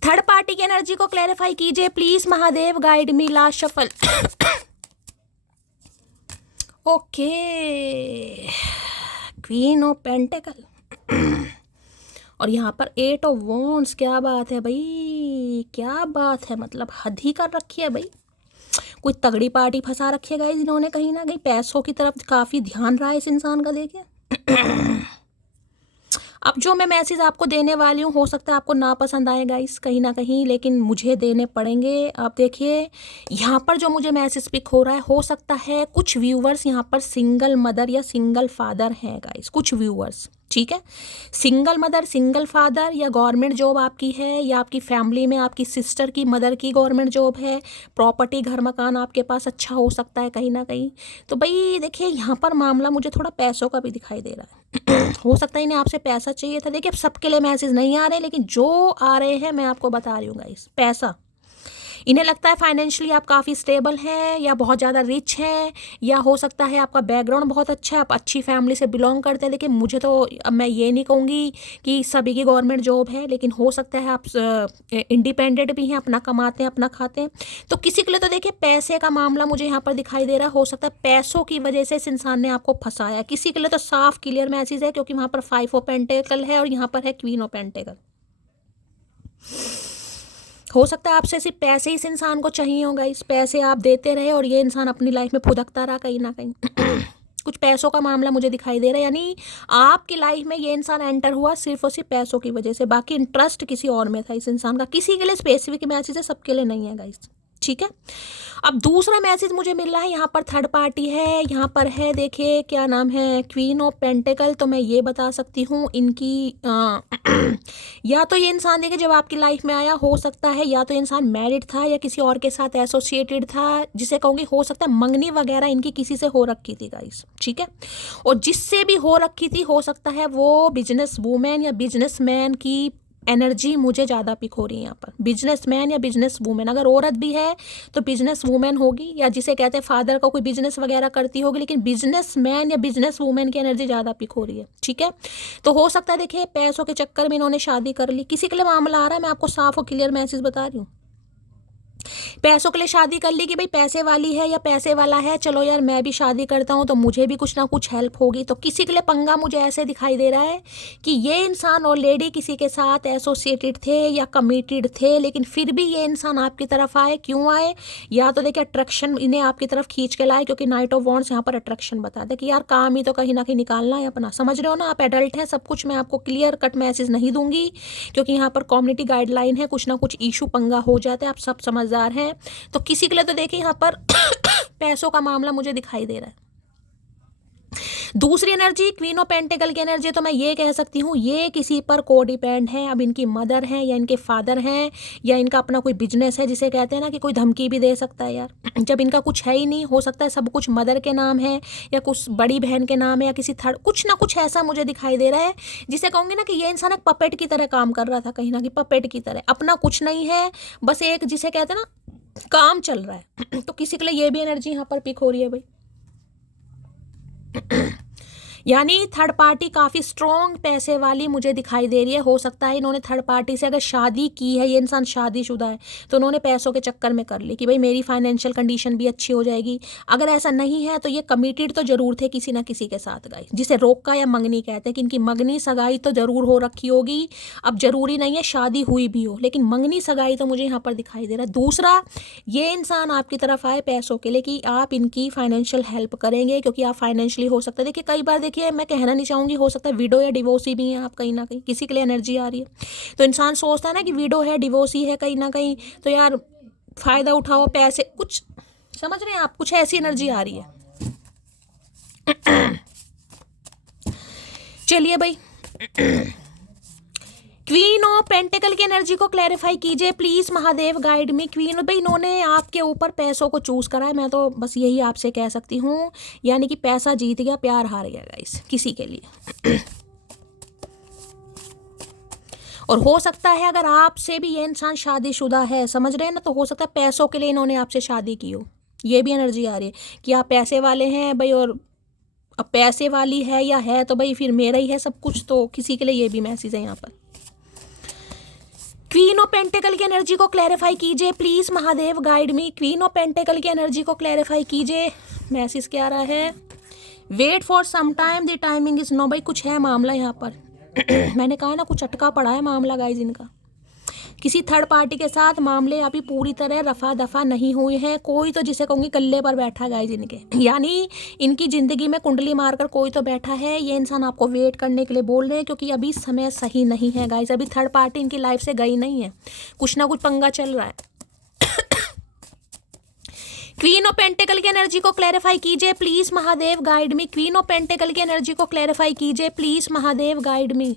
थर्ड पार्टी की एनर्जी को क्लैरिफाई कीजिए please Mahadev guide me. Last shuffle okay, queen of pentacle और यहाँ पर 8 ऑफ वॉन्ड्स। क्या बात है भाई, क्या बात है, मतलब हद ही कर रखी है भाई। कोई तगड़ी पार्टी फंसा रखी है गाइस इन्होंने कहीं ना कहीं, पैसों की तरफ काफ़ी ध्यान रहा है इस इंसान का। देखिए अब जो मैं मैसेज आपको देने वाली हूँ, हो सकता है आपको ना पसंद आए गाइस कहीं ना कहीं, लेकिन मुझे देने पड़ेंगे। आप देखिए यहाँ पर जो मुझे मैसेज पिक हो रहा है, हो सकता है कुछ व्यूवर्स यहाँ पर सिंगल मदर या सिंगल फादर हैं गाइस, कुछ व्यूवर्स, ठीक है। सिंगल मदर, सिंगल फादर, या गवर्नमेंट जॉब आपकी है, या आपकी फैमिली में आपकी सिस्टर की मदर की गवर्नमेंट जॉब है, प्रॉपर्टी घर मकान आपके पास अच्छा हो सकता है कहीं ना कहीं। तो भाई देखिए यहाँ पर मामला मुझे थोड़ा पैसों का भी दिखाई दे रहा है। हो सकता है इन्हें आपसे पैसा चाहिए था। देखिए अब सबके लिए मैसेज नहीं आ रहे, लेकिन जो आ रहे हैं मैं आपको बता रही हूँ गाइस। पैसा, इन्हें लगता है फाइनेंशियली आप काफ़ी स्टेबल हैं, या बहुत ज़्यादा रिच हैं, या हो सकता है आपका बैकग्राउंड बहुत अच्छा है, आप अच्छी फैमिली से बिलोंग करते हैं। देखिए मुझे तो, अब मैं ये नहीं कहूँगी कि सभी की गवर्नमेंट जॉब है, लेकिन हो सकता है आप इंडिपेंडेंट भी हैं, अपना कमाते हैं, अपना खाते हैं। तो किसी के लिए तो देखिए पैसे का मामला मुझे यहाँ पर दिखाई दे रहा है। हो सकता है पैसों की वजह से इस इंसान ने आपको फंसाया। किसी के लिए तो साफ क्लियर मैसेज है, क्योंकि वहाँ पर 5 ऑफ पेंटेकल है और यहाँ पर है क्वीन ऑफ पेंटेकल। हो सकता है आपसे सिर्फ पैसे इस इंसान को चाहिए होगा, इस पैसे आप देते रहे और ये इंसान अपनी लाइफ में फुदकता रहा कहीं ना कहीं। कुछ पैसों का मामला मुझे दिखाई दे रहा है, यानी आपकी लाइफ में ये इंसान एंटर हुआ सिर्फ और सिर्फ पैसों की वजह से, बाकी इंटरेस्ट किसी और में था इस इंसान का। किसी के लिए स्पेसिफिक मैसेज है, सबके लिए नहीं है गाइस, ठीक है। अब दूसरा मैसेज मुझे मिल रहा है, यहाँ पर थर्ड पार्टी है, यहाँ पर है देखिए क्या नाम है, क्वीन ऑफ पेंटेकल। तो मैं ये बता सकती हूँ इनकी या तो ये इंसान देखिए जब आपकी लाइफ में आया, हो सकता है या तो इंसान मैरिड था या किसी और के साथ एसोसिएटेड था, जिसे कहूँगी हो सकता है मंगनी वगैरह इनकी किसी से हो रखी थी गाइस, ठीक है। और जिससे भी हो रखी थी, हो सकता है वो बिजनेस वूमेन या बिजनेसमैन की एनर्जी मुझे ज़्यादा पिक हो रही है यहाँ पर। बिजनेसमैन या बिजनेस वूमेन, अगर औरत भी है तो बिजनेस वूमेन होगी, या जिसे कहते हैं फादर का कोई बिजनेस वगैरह करती होगी, लेकिन बिजनेसमैन या बिजनेस वूमेन की एनर्जी ज़्यादा पिक हो रही है, ठीक है। तो हो सकता है देखिए पैसों के चक्कर में इन्होंने शादी कर ली। किसी के लिए मामला आ रहा है, मैं आपको साफ और क्लियर मैसेज बता रही हूँ, पैसों के लिए शादी कर ली कि भाई पैसे वाली है या पैसे वाला है, चलो यार मैं भी शादी करता हूँ तो मुझे भी कुछ ना कुछ हेल्प होगी। तो किसी के लिए पंगा मुझे ऐसे दिखाई दे रहा है कि ये इंसान ऑलरेडी किसी के साथ एसोसिएटेड थे या कमिटेड थे, लेकिन फिर भी ये इंसान आपकी तरफ आए। क्यों आए? या तो देखिए अट्रैक्शन इन्हें आपकी तरफ खींच के लाए, क्योंकि नाइट ऑफ वॉन्ड्स यहाँ पर अट्रैक्शन बता दे कि यार काम ही तो कहीं ना कहीं निकालना है अपना। समझ रहे हो ना, आप एडल्ट हैं, सब कुछ मैं आपको क्लियर कट मैसेज नहीं दूंगी, क्योंकि यहाँ पर कम्युनिटी गाइडलाइन है, कुछ ना कुछ इशू पंगा हो जाता है, आप सब समझदार हैं। तो किसी के लिए तो देखिए यहाँ पर पैसों का मामला मुझे दिखाई दे रहा है। दूसरी एनर्जी क्वीन ऑफ पेंटिकल की एनर्जी, तो मैं ये कह सकती हूँ ये किसी पर को डिपेंड है। अब इनकी मदर है या इनके फादर हैं या इनका अपना कोई बिजनेस है, जिसे कहते हैं ना कि कोई धमकी भी दे सकता है यार। जब इनका कुछ है ही नहीं, हो सकता है सब कुछ मदर के नाम है या कुछ बड़ी बहन के नाम है या किसी थर्ड, कुछ ना कुछ ऐसा मुझे दिखाई दे रहा है, जिसे कहूँगी ना कि ये इंसान एक पपेट की तरह काम कर रहा था कहीं ना कहीं, पपेट की तरह। अपना कुछ नहीं है, बस एक जिसे कहते हैं ना काम चल रहा है। तो किसी के लिए ये भी एनर्जी यहाँ पर पिक हो रही है भाई। यानी थर्ड पार्टी काफ़ी स्ट्रॉन्ग पैसे वाली मुझे दिखाई दे रही है। हो सकता है इन्होंने थर्ड पार्टी से अगर शादी की है, ये इंसान शादीशुदा है, तो उन्होंने पैसों के चक्कर में कर ली कि भाई मेरी फाइनेंशियल कंडीशन भी अच्छी हो जाएगी। अगर ऐसा नहीं है तो ये कमिटेड तो जरूर थे किसी ना किसी के साथ गाइस, जिसे रोका या मंगनी कहते हैं, कि इनकी मंगनी सगाई तो जरूर हो रखी होगी। अब जरूरी नहीं है शादी हुई भी हो, लेकिन मंगनी सगाई तो मुझे यहाँ पर दिखाई दे रहा है। दूसरा, ये इंसान आपकी तरफ आए पैसों के लिए कि आप इनकी फाइनेंशियल हेल्प करेंगे, क्योंकि आप फाइनेंशियली हो सकता है देखिए कई बार देखिए मैं कहना नहीं चाहूँगी, हो सकता है विडो या डिवोर्सी भी हैं आप कहीं ना कहीं, किसी के लिए एनर्जी आ रही है। तो इंसान सोचता है ना कि विडो है डिवोर्सी है कहीं ना कहीं, तो यार फायदा उठाओ पैसे, कुछ समझ रहे हैं आप, कुछ ऐसी एनर्जी आ रही है। चलिए भाई, क्वीन ऑफ पेंटिकल की एनर्जी को क्लैरिफाई कीजिए प्लीज महादेव, गाइड में। क्वीन भाई इन्होंने आपके ऊपर पैसों को चूज करा है, मैं तो बस यही आपसे कह सकती हूँ, यानी कि पैसा जीत गया प्यार हार गया गाइस किसी के लिए। और हो सकता है अगर आपसे भी ये इंसान शादीशुदा है, समझ रहे हैं ना, तो हो सकता है पैसों के लिए इन्होंने आपसे शादी की हो। ये भी एनर्जी आ रही है कि आप पैसे वाले हैं भाई, और अब पैसे वाली है या है तो भाई फिर मेरा ही है सब कुछ। तो किसी के लिए ये भी मैसेज है यहाँ पर। क्वीन ऑफ पेंटिकल की एनर्जी को क्लैरिफाई कीजिए please Mahadev, guide me. Queen of pentacle की एनर्जी को क्लैरिफाई कीजिए। मैसेज क्या आ रहा है? Wait for some time, the timing is now. भाई कुछ है मामला यहाँ पर। मैंने कहा ना कुछ अटका पड़ा है मामला गाइज इनका। किसी थर्ड पार्टी के साथ मामले अभी पूरी तरह रफा दफा नहीं हुए हैं। कोई तो जिसे कहूँगी कल्ले पर बैठा गाइस इनके, यानी इनकी ज़िंदगी में कुंडली मारकर कोई तो बैठा है। ये इंसान आपको वेट करने के लिए बोल रहे हैं क्योंकि अभी समय सही नहीं है गाइस। अभी थर्ड पार्टी इनकी लाइफ से गई नहीं है, कुछ ना कुछ पंगा चल रहा है। क्वीन ऑफ पेंटिकल की एनर्जी को क्लैरिफाई कीजिए please Mahadev, guide me. Queen of pentacle की एनर्जी को क्लैरिफाई कीजिए please Mahadev, guide me.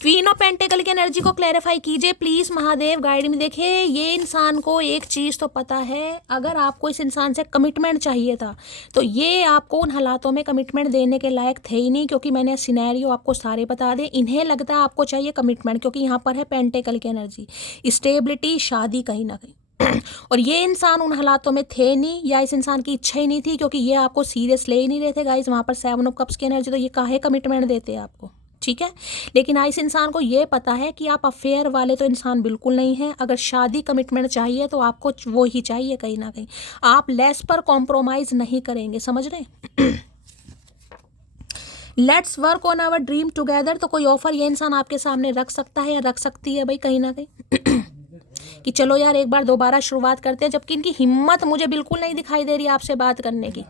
Queen of pentacle की एनर्जी को क्लैरिफाई कीजिए प्लीज महादेव, गाइड मी। देखिए ये इंसान को एक चीज़ तो पता है, अगर आपको इस इंसान से कमिटमेंट चाहिए था तो ये आपको उन हालातों में कमिटमेंट देने के लायक थे ही नहीं, क्योंकि मैंने सिनेरियो आपको सारे बता दें। इन्हें लगता है आपको चाहिए कमिटमेंट, क्योंकि यहाँ पर है पेंटिकल की एनर्जी, स्टेबिलिटी, शादी कहीं ना कहीं। और ये इंसान उन हालातों में थे नहीं, या इस इंसान की इच्छा ही नहीं थी, क्योंकि ये आपको सीरियस ले ही नहीं रहे थे गाइस। वहाँ पर 7 ऑफ कप्स की एनर्जी, तो ये काहे कमिटमेंट देते हैं आपको, ठीक है। लेकिन इस इंसान को ये पता है कि आप अफेयर वाले तो इंसान बिल्कुल नहीं हैं। अगर शादी कमिटमेंट चाहिए तो आपको वो ही चाहिए कहीं ना कहीं, आप लेस पर कॉम्प्रोमाइज़ नहीं करेंगे, समझ रहे हैं। Let's work on our dream together, तो कोई ऑफर ये इंसान आपके सामने रख सकता है या रख सकती है भाई कहीं ना कहीं कि चलो यार एक बार दोबारा शुरुआत करते हैं, जबकि इनकी हिम्मत मुझे बिल्कुल नहीं दिखाई दे रही आपसे बात करने की।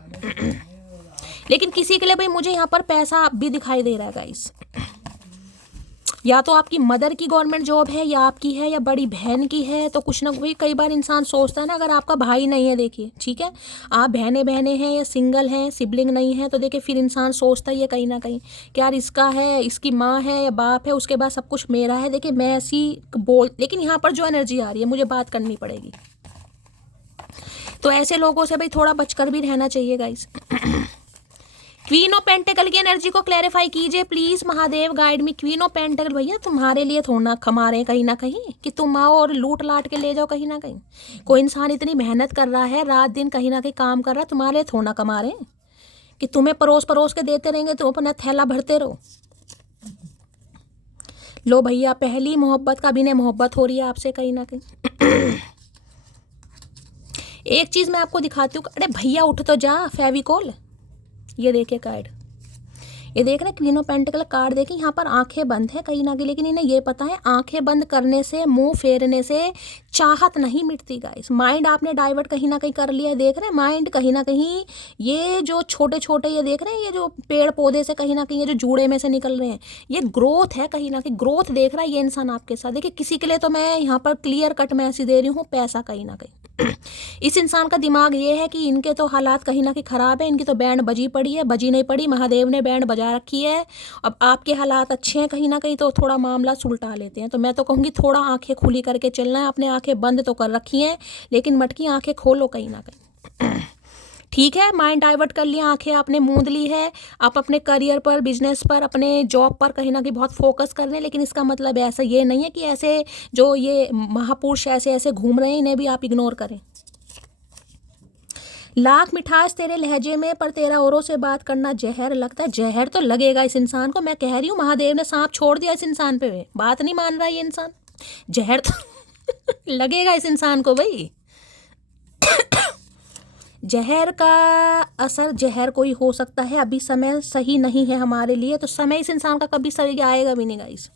लेकिन किसी के लिए भाई मुझे यहाँ पर पैसा भी दिखाई दे रहा है गाइस, या तो आपकी मदर की गवर्नमेंट जॉब है, या आपकी है, या बड़ी बहन की है। तो कुछ ना कोई, कई बार इंसान सोचता है ना, अगर आपका भाई नहीं है, देखिए ठीक है, आप बहने हैं या सिंगल हैं, सिबलिंग नहीं है, तो देखिए फिर इंसान सोचता ही है कहीं ना कहीं कि यार इसका है, इसकी माँ है या बाप है, उसके बाद सब कुछ मेरा है। देखिए मैं ऐसी बोल, लेकिन यहाँ पर जो एनर्जी आ रही है मुझे बात करनी पड़ेगी, तो ऐसे लोगों से भाई थोड़ा बचकर भी रहना चाहिए गाइस। क्वीन ऑफ पेंटिकल की एनर्जी को क्लैरिफाई कीजिए please Mahadev, guide me. Queen of pentacle भैया तुम्हारे लिए थोड़ा ना कमा रहे हैं कहीं ना कहीं कि तुम आओ और लूट लाट के ले जाओ कहीं ना कहीं। कोई इंसान इतनी मेहनत कर रहा है, रात दिन कहीं ना कहीं काम कर रहा है, तुम्हारे लिए थोड़ा ना कमा रहे हैं कि तुम्हें परोस परोस के देते रहेंगे, तुम अपना थैला भरते रहो। लो भैया, पहली मोहब्बत का भी नहीं मोहब्बत हो रही है आपसे कहीं ना कहीं। एक चीज़ मैं आपको दिखाती हूँ, अरे भैया उठ तो जा, फेविकोल। ये देखिए कार्ड, ये देख रहे हैं क्वीन ऑफ पेंटिकल कार्ड, देखिए यहाँ पर आंखें बंद है कहीं ना कहीं, लेकिन इन्हें ये पता है आंखें बंद करने से, मुंह फेरने से चाहत नहीं मिटती गाइस। माइंड आपने डाइवर्ट कहीं ना कहीं कर लिया, देख रहे हैं माइंड कहीं ना कहीं, ये जो छोटे छोटे, ये देख रहे हैं ये जो पेड़ पौधे से कहीं ना कहीं, ये जो जूड़े में से निकल रहे हैं, ये ग्रोथ है कहीं ना कहीं, ग्रोथ देख रहा है ये इंसान आपके साथ। देखिए किसी के लिए तो मैं यहाँ पर क्लियर कट मैसेज दे रही हूँ, पैसा कहीं ना कहीं। इस इंसान का दिमाग ये है कि इनके तो हालात कहीं ना कहीं ख़राब है, इनकी तो बैंड बजी पड़ी है, बजी नहीं पड़ी, महादेव ने बैंड बजा रखी है। अब आपके हालात अच्छे हैं कहीं ना कहीं, तो थोड़ा मामला सुलटा लेते हैं। तो मैं तो कहूँगी थोड़ा आंखें खुली करके चलना है, अपने आंखें बंद तो कर रखी हैं, लेकिन मटकी आंखें खोलो कहीं ना कहीं, ठीक है। माइंड डाइवर्ट कर लिया, आंखें आपने मूंद ली है, आप अपने करियर पर, बिजनेस पर, अपने जॉब पर कहीं ना कहीं बहुत फोकस कर रहे हैं। लेकिन इसका मतलब ऐसा ये नहीं है कि ऐसे जो ये महापुरुष ऐसे ऐसे घूम रहे हैं इन्हें भी आप इग्नोर करें। लाख मिठास तेरे लहजे में, पर तेरा औरों से बात करना जहर लगता है। जहर तो लगेगा इस इंसान को, मैं कह रही हूँ महादेव ने सांप छोड़ दिया इस इंसान पे, बात नहीं मान रहा ये इंसान, जहर तो लगेगा इस इंसान को भाई। जहर का असर जहर कोई हो सकता है, अभी समय सही नहीं है हमारे लिए, तो समय इस इंसान का कभी सही आएगा भी नहीं गाइस।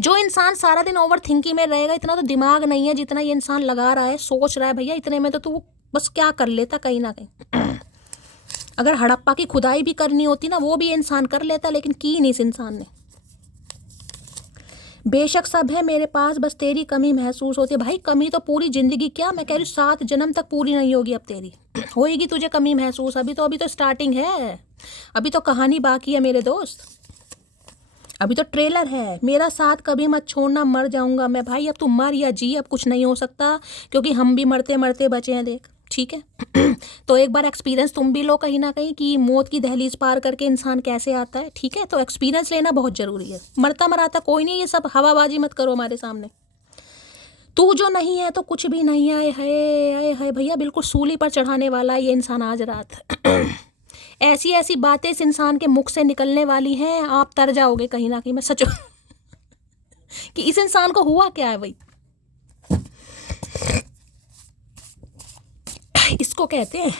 जो इंसान सारा दिन ओवर थिंकिंग में रहेगा, इतना तो दिमाग नहीं है जितना ये इंसान लगा रहा है, सोच रहा है भैया, इतने में तो तू बस क्या कर लेता कहीं ना कहीं। अगर हड़प्पा की खुदाई भी करनी होती ना, वो भी इंसान कर लेता, लेकिन की नहीं इस इंसान ने। बेशक सब है मेरे पास, बस तेरी कमी महसूस होती है। भाई कमी तो पूरी जिंदगी, क्या मैं कह रही हूँ 7 जन्म तक पूरी नहीं होगी अब तेरी, होएगी तुझे कमी महसूस। अभी तो स्टार्टिंग है, अभी तो कहानी बाकी है मेरे दोस्त, अभी तो ट्रेलर है। मेरा साथ कभी मत छोड़ना, मर जाऊंगा मैं। भाई अब तू मर या जी, अब कुछ नहीं हो सकता, क्योंकि हम भी मरते मरते बचे हैं देख, ठीक है। तो एक बार एक्सपीरियंस तुम भी लो कहीं ना कहीं कि मौत की दहलीज पार करके इंसान कैसे आता है, ठीक है। तो एक्सपीरियंस लेना बहुत ज़रूरी है, मरता मराता कोई नहीं, ये सब हवाबाजी मत करो हमारे सामने। तू जो नहीं है तो कुछ भी नहीं है, आए हाय भैया, बिल्कुल सूली पर चढ़ाने वाला है ये इंसान आज रात। ऐसी ऐसी बातें इस इंसान के मुख से निकलने वाली हैं, आप तर जाओगे कहीं ना कहीं, मैं सच कि इस इंसान को हुआ क्या है भाई। इसको कहते हैं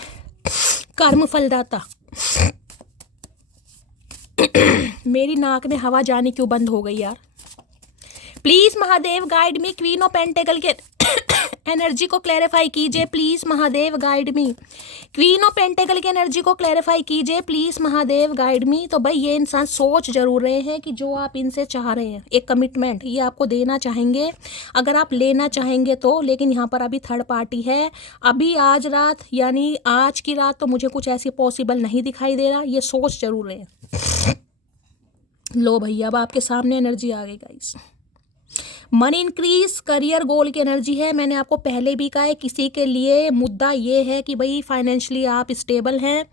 कर्म फलदाता। मेरी नाक में हवा जानी क्यों बंद हो गई यार। Please Mahadev guide me, queen of pentacle के एनर्जी को क्लैरिफाई कीजिए please Mahadev guide me, queen of pentacle की एनर्जी को क्लैरिफाई कीजिए प्लीज महादेव गाइड मी। तो भाई ये इंसान सोच जरूर रहे हैं कि जो आप इनसे चाह रहे हैं एक कमिटमेंट, ये आपको देना चाहेंगे अगर आप लेना चाहेंगे तो, लेकिन यहाँ पर अभी थर्ड पार्टी है। अभी आज रात यानी आज की रात तो मुझे कुछ ऐसी पॉसिबल नहीं दिखाई दे रहा, ये सोच जरूर रहे हैं। लो भैया अब आपके सामने एनर्जी आ गई guys. Money increase career goal की एनर्जी है। मैंने आपको पहले भी कहा है किसी के लिए मुद्दा ये है कि भाई फाइनेंशियली आप स्टेबल हैं,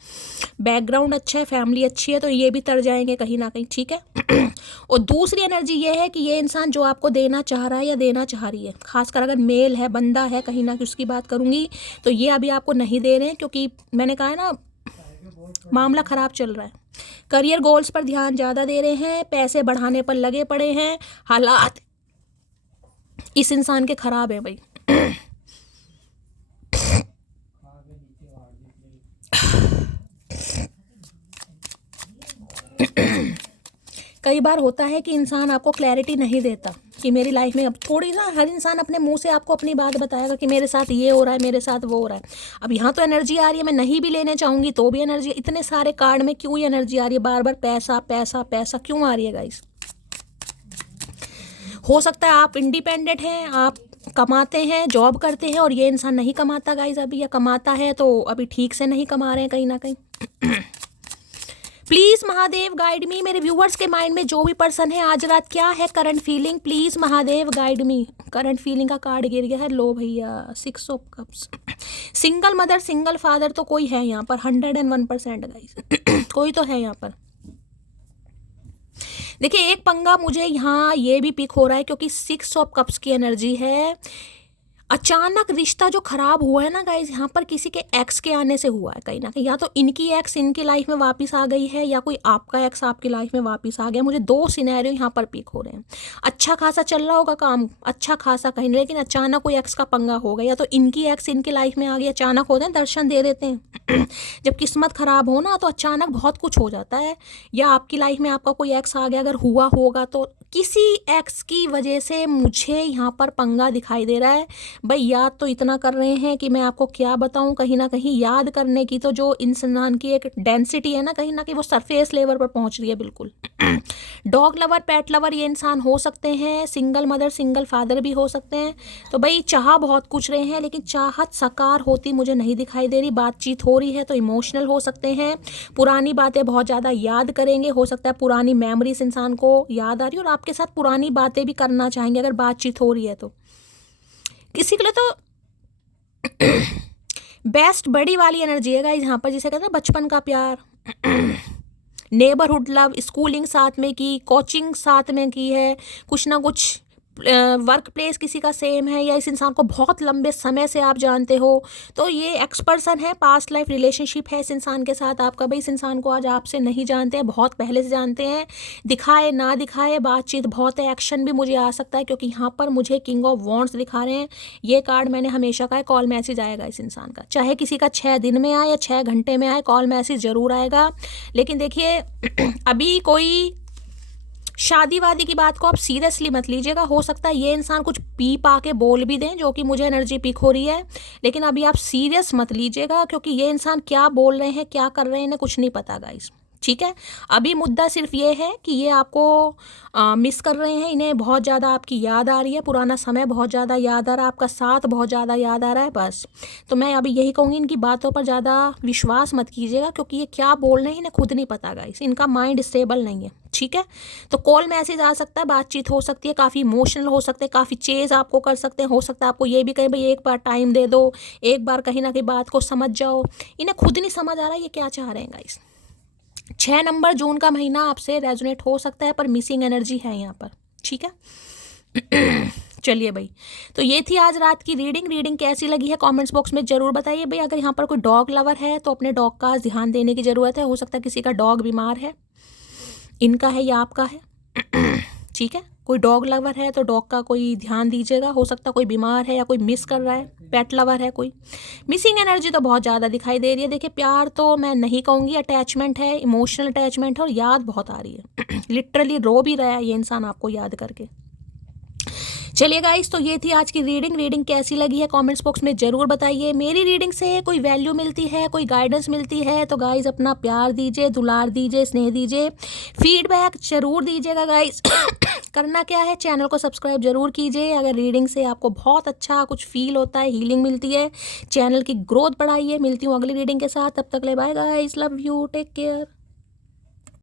बैकग्राउंड अच्छा है, फैमिली अच्छी है, तो ये भी तर जाएंगे कहीं ना कहीं, ठीक है। और दूसरी एनर्जी ये है कि ये इंसान जो आपको देना चाह रहा है या देना चाह रही है, खासकर अगर मेल है, बंदा है, कहीं ना कहीं उसकी बात करूंगी, तो ये अभी आपको नहीं दे रहे हैं क्योंकि मैंने कहा है ना मामला खराब चल रहा है। करियर गोल्स पर ध्यान ज़्यादा दे रहे हैं, पैसे बढ़ाने पर लगे पड़े हैं, हालात इस इंसान के खराब है भाई। कई बार होता है कि इंसान आपको क्लैरिटी नहीं देता कि मेरी लाइफ में अब थोड़ी सा, हर इंसान अपने मुंह से आपको अपनी बात बताएगा कि मेरे साथ ये हो रहा है, मेरे साथ वो हो रहा है। अब यहाँ तो एनर्जी आ रही है, मैं नहीं भी लेने चाहूँगी तो भी एनर्जी, इतने सारे कार्ड में क्यों ये एनर्जी आ रही है बार बार, पैसा पैसा पैसा क्यों आ रही है गाइस। हो सकता है आप इंडिपेंडेंट हैं, आप कमाते हैं, जॉब करते हैं, और ये इंसान नहीं कमाता गाइस अभी, या कमाता है तो अभी ठीक से नहीं कमा रहे हैं कहीं ना कहीं। प्लीज महादेव गाइड मी, मेरे व्यूवर्स के माइंड में जो भी पर्सन है आज रात क्या है current feeling, please Mahadev guide me. Current feeling का कार्ड गिर गया है, लो भैया 6 of cups. Single mother single father तो कोई है यहाँ पर 101% गाइस। कोई तो है यहाँ पर। देखिए एक पंगा मुझे यहाँ ये भी पिक हो रहा है क्योंकि 6 ऑफ कप्स की एनर्जी है। अचानक रिश्ता जो खराब हुआ है ना गाइज, यहाँ पर किसी के एक्स के आने से हुआ है कहीं ना कहीं, या तो इनकी एक्स इनकी लाइफ में वापस आ गई है या कोई आपका एक्स आपकी लाइफ में वापस आ गया। मुझे 2 सिनेरियो यहाँ पर पिक हो रहे हैं। अच्छा खासा चल रहा होगा काम, अच्छा खासा कहीं, लेकिन अचानक कोई एक्स का पंगा हो गया, या तो इनकी एक्स इनकी लाइफ में आ गई। अचानक होते हैं, दर्शन दे देते हैं। जब किस्मत खराब हो ना तो अचानक बहुत कुछ हो जाता है, या आपकी लाइफ में आपका कोई एक्स आ गया, अगर हुआ होगा तो किसी एक्स की वजह से मुझे यहाँ पर पंगा दिखाई दे रहा है। भाई याद तो इतना कर रहे हैं कि मैं आपको क्या बताऊं, कहीं ना कहीं याद करने की तो जो इंसान की एक डेंसिटी है ना, कहीं ना कहीं वो सरफेस लेवल पर पहुंच रही है बिल्कुल। डॉग लवर, पेट लवर ये इंसान हो सकते हैं, सिंगल मदर सिंगल फादर भी हो सकते हैं। तो भाई चाह बहुत कुछ रहे हैं, लेकिन चाहत साकार होती मुझे नहीं दिखाई दे रही। बातचीत हो रही है तो इमोशनल हो सकते हैं, पुरानी बातें बहुत ज़्यादा याद करेंगे, हो सकता है पुरानी मेमोरीज इंसान को याद आ रही है और आपके साथ पुरानी बातें भी करना चाहेंगे अगर बातचीत हो रही है तो। किसी के लिए तो बेस्ट बड़ी वाली एनर्जी है गाइस यहाँ पर, जिसे कहते हैं बचपन का प्यार, नेबरहुड लव, स्कूलिंग साथ में की, कोचिंग साथ में की है, कुछ ना कुछ वर्क प्लेस किसी का सेम है, या इस इंसान को बहुत लंबे समय से आप जानते हो, तो ये एक्स पर्सन है, पास्ट लाइफ रिलेशनशिप है इस इंसान के साथ आपका। भाई इस इंसान को आज आपसे नहीं जानते हैं, बहुत पहले से जानते हैं, दिखाए ना दिखाए बातचीत बहुत है, एक्शन भी मुझे आ सकता है क्योंकि यहाँ पर मुझे किंग ऑफ वॉन्ड्स दिखा रहे हैं। ये कार्ड मैंने हमेशा कहा है, कॉल मैसेज आएगा इस इंसान का, चाहे किसी का 6 दिन में आए या 6 घंटे में आए, कॉल मैसेज जरूर आएगा। लेकिन देखिए अभी कोई शादी वादी की बात को आप सीरियसली मत लीजिएगा, हो सकता है ये इंसान कुछ पी पा के बोल भी दें जो कि मुझे एनर्जी पिक हो रही है, लेकिन अभी आप सीरियस मत लीजिएगा क्योंकि ये इंसान क्या बोल रहे हैं क्या कर रहे हैं इन्हें कुछ नहीं पता गाइस, ठीक है। अभी मुद्दा सिर्फ ये है कि ये आपको मिस कर रहे हैं, इन्हें बहुत ज़्यादा आपकी याद आ रही है, पुराना समय बहुत ज़्यादा याद आ रहा है, आपका साथ बहुत ज़्यादा याद आ रहा है बस। तो मैं अभी यही कहूँगी, इनकी बातों पर ज़्यादा विश्वास मत कीजिएगा क्योंकि ये क्या बोल रहे हैं इन्हें खुद नहीं पता गाइस, इनका माइंड स्टेबल नहीं है, ठीक है। तो कॉल मैसेज आ सकता है, बातचीत हो सकती है, काफ़ी इमोशनल हो सकते हैं, काफ़ी चेज़ आपको कर सकते हैं, हो सकता है आपको ये भी कहें भाई एक बार टाइम दे दो, एक बार कहीं ना कहीं बात को समझ जाओ। इन्हें खुद नहीं समझ आ रहा है ये क्या चाह रहे हैं गाइस। 6 नंबर जून का महीना आपसे रेजोनेट हो सकता है पर मिसिंग एनर्जी है यहाँ पर, ठीक है। चलिए भाई, तो ये थी आज रात की रीडिंग कैसी लगी है कमेंट्स बॉक्स में जरूर बताइए भाई। अगर यहाँ पर कोई डॉग लवर है तो अपने डॉग का ध्यान देने की ज़रूरत है, हो सकता है किसी का डॉग बीमार है, इनका है या आपका है, ठीक है। कोई डॉग लवर है तो डॉग का कोई ध्यान दीजिएगा, हो सकता है कोई बीमार है या कोई मिस कर रहा है, पेट लवर है कोई। मिसिंग एनर्जी तो बहुत ज़्यादा दिखाई दे रही है। देखिए प्यार तो मैं नहीं कहूँगी, अटैचमेंट है, इमोशनल अटैचमेंट है, और याद बहुत आ रही है। लिटरली रो भी रहा है ये इंसान आपको याद करके। चलिए गाइस, तो ये थी आज की रीडिंग कैसी लगी है कमेंट्स बॉक्स में ज़रूर बताइए। मेरी रीडिंग से कोई वैल्यू मिलती है, कोई गाइडेंस मिलती है तो गाइस अपना प्यार दीजिए, दुलार दीजिए, स्नेह दीजिए, फीडबैक ज़रूर दीजिएगा गाइस। करना क्या है, चैनल को सब्सक्राइब जरूर कीजिए। अगर रीडिंग से आपको बहुत अच्छा कुछ फील होता है, हीलिंग मिलती है, चैनल की ग्रोथ बढ़ाइए। मिलती हूँ अगली रीडिंग के साथ, तब तक ले bye guys, love you, take care.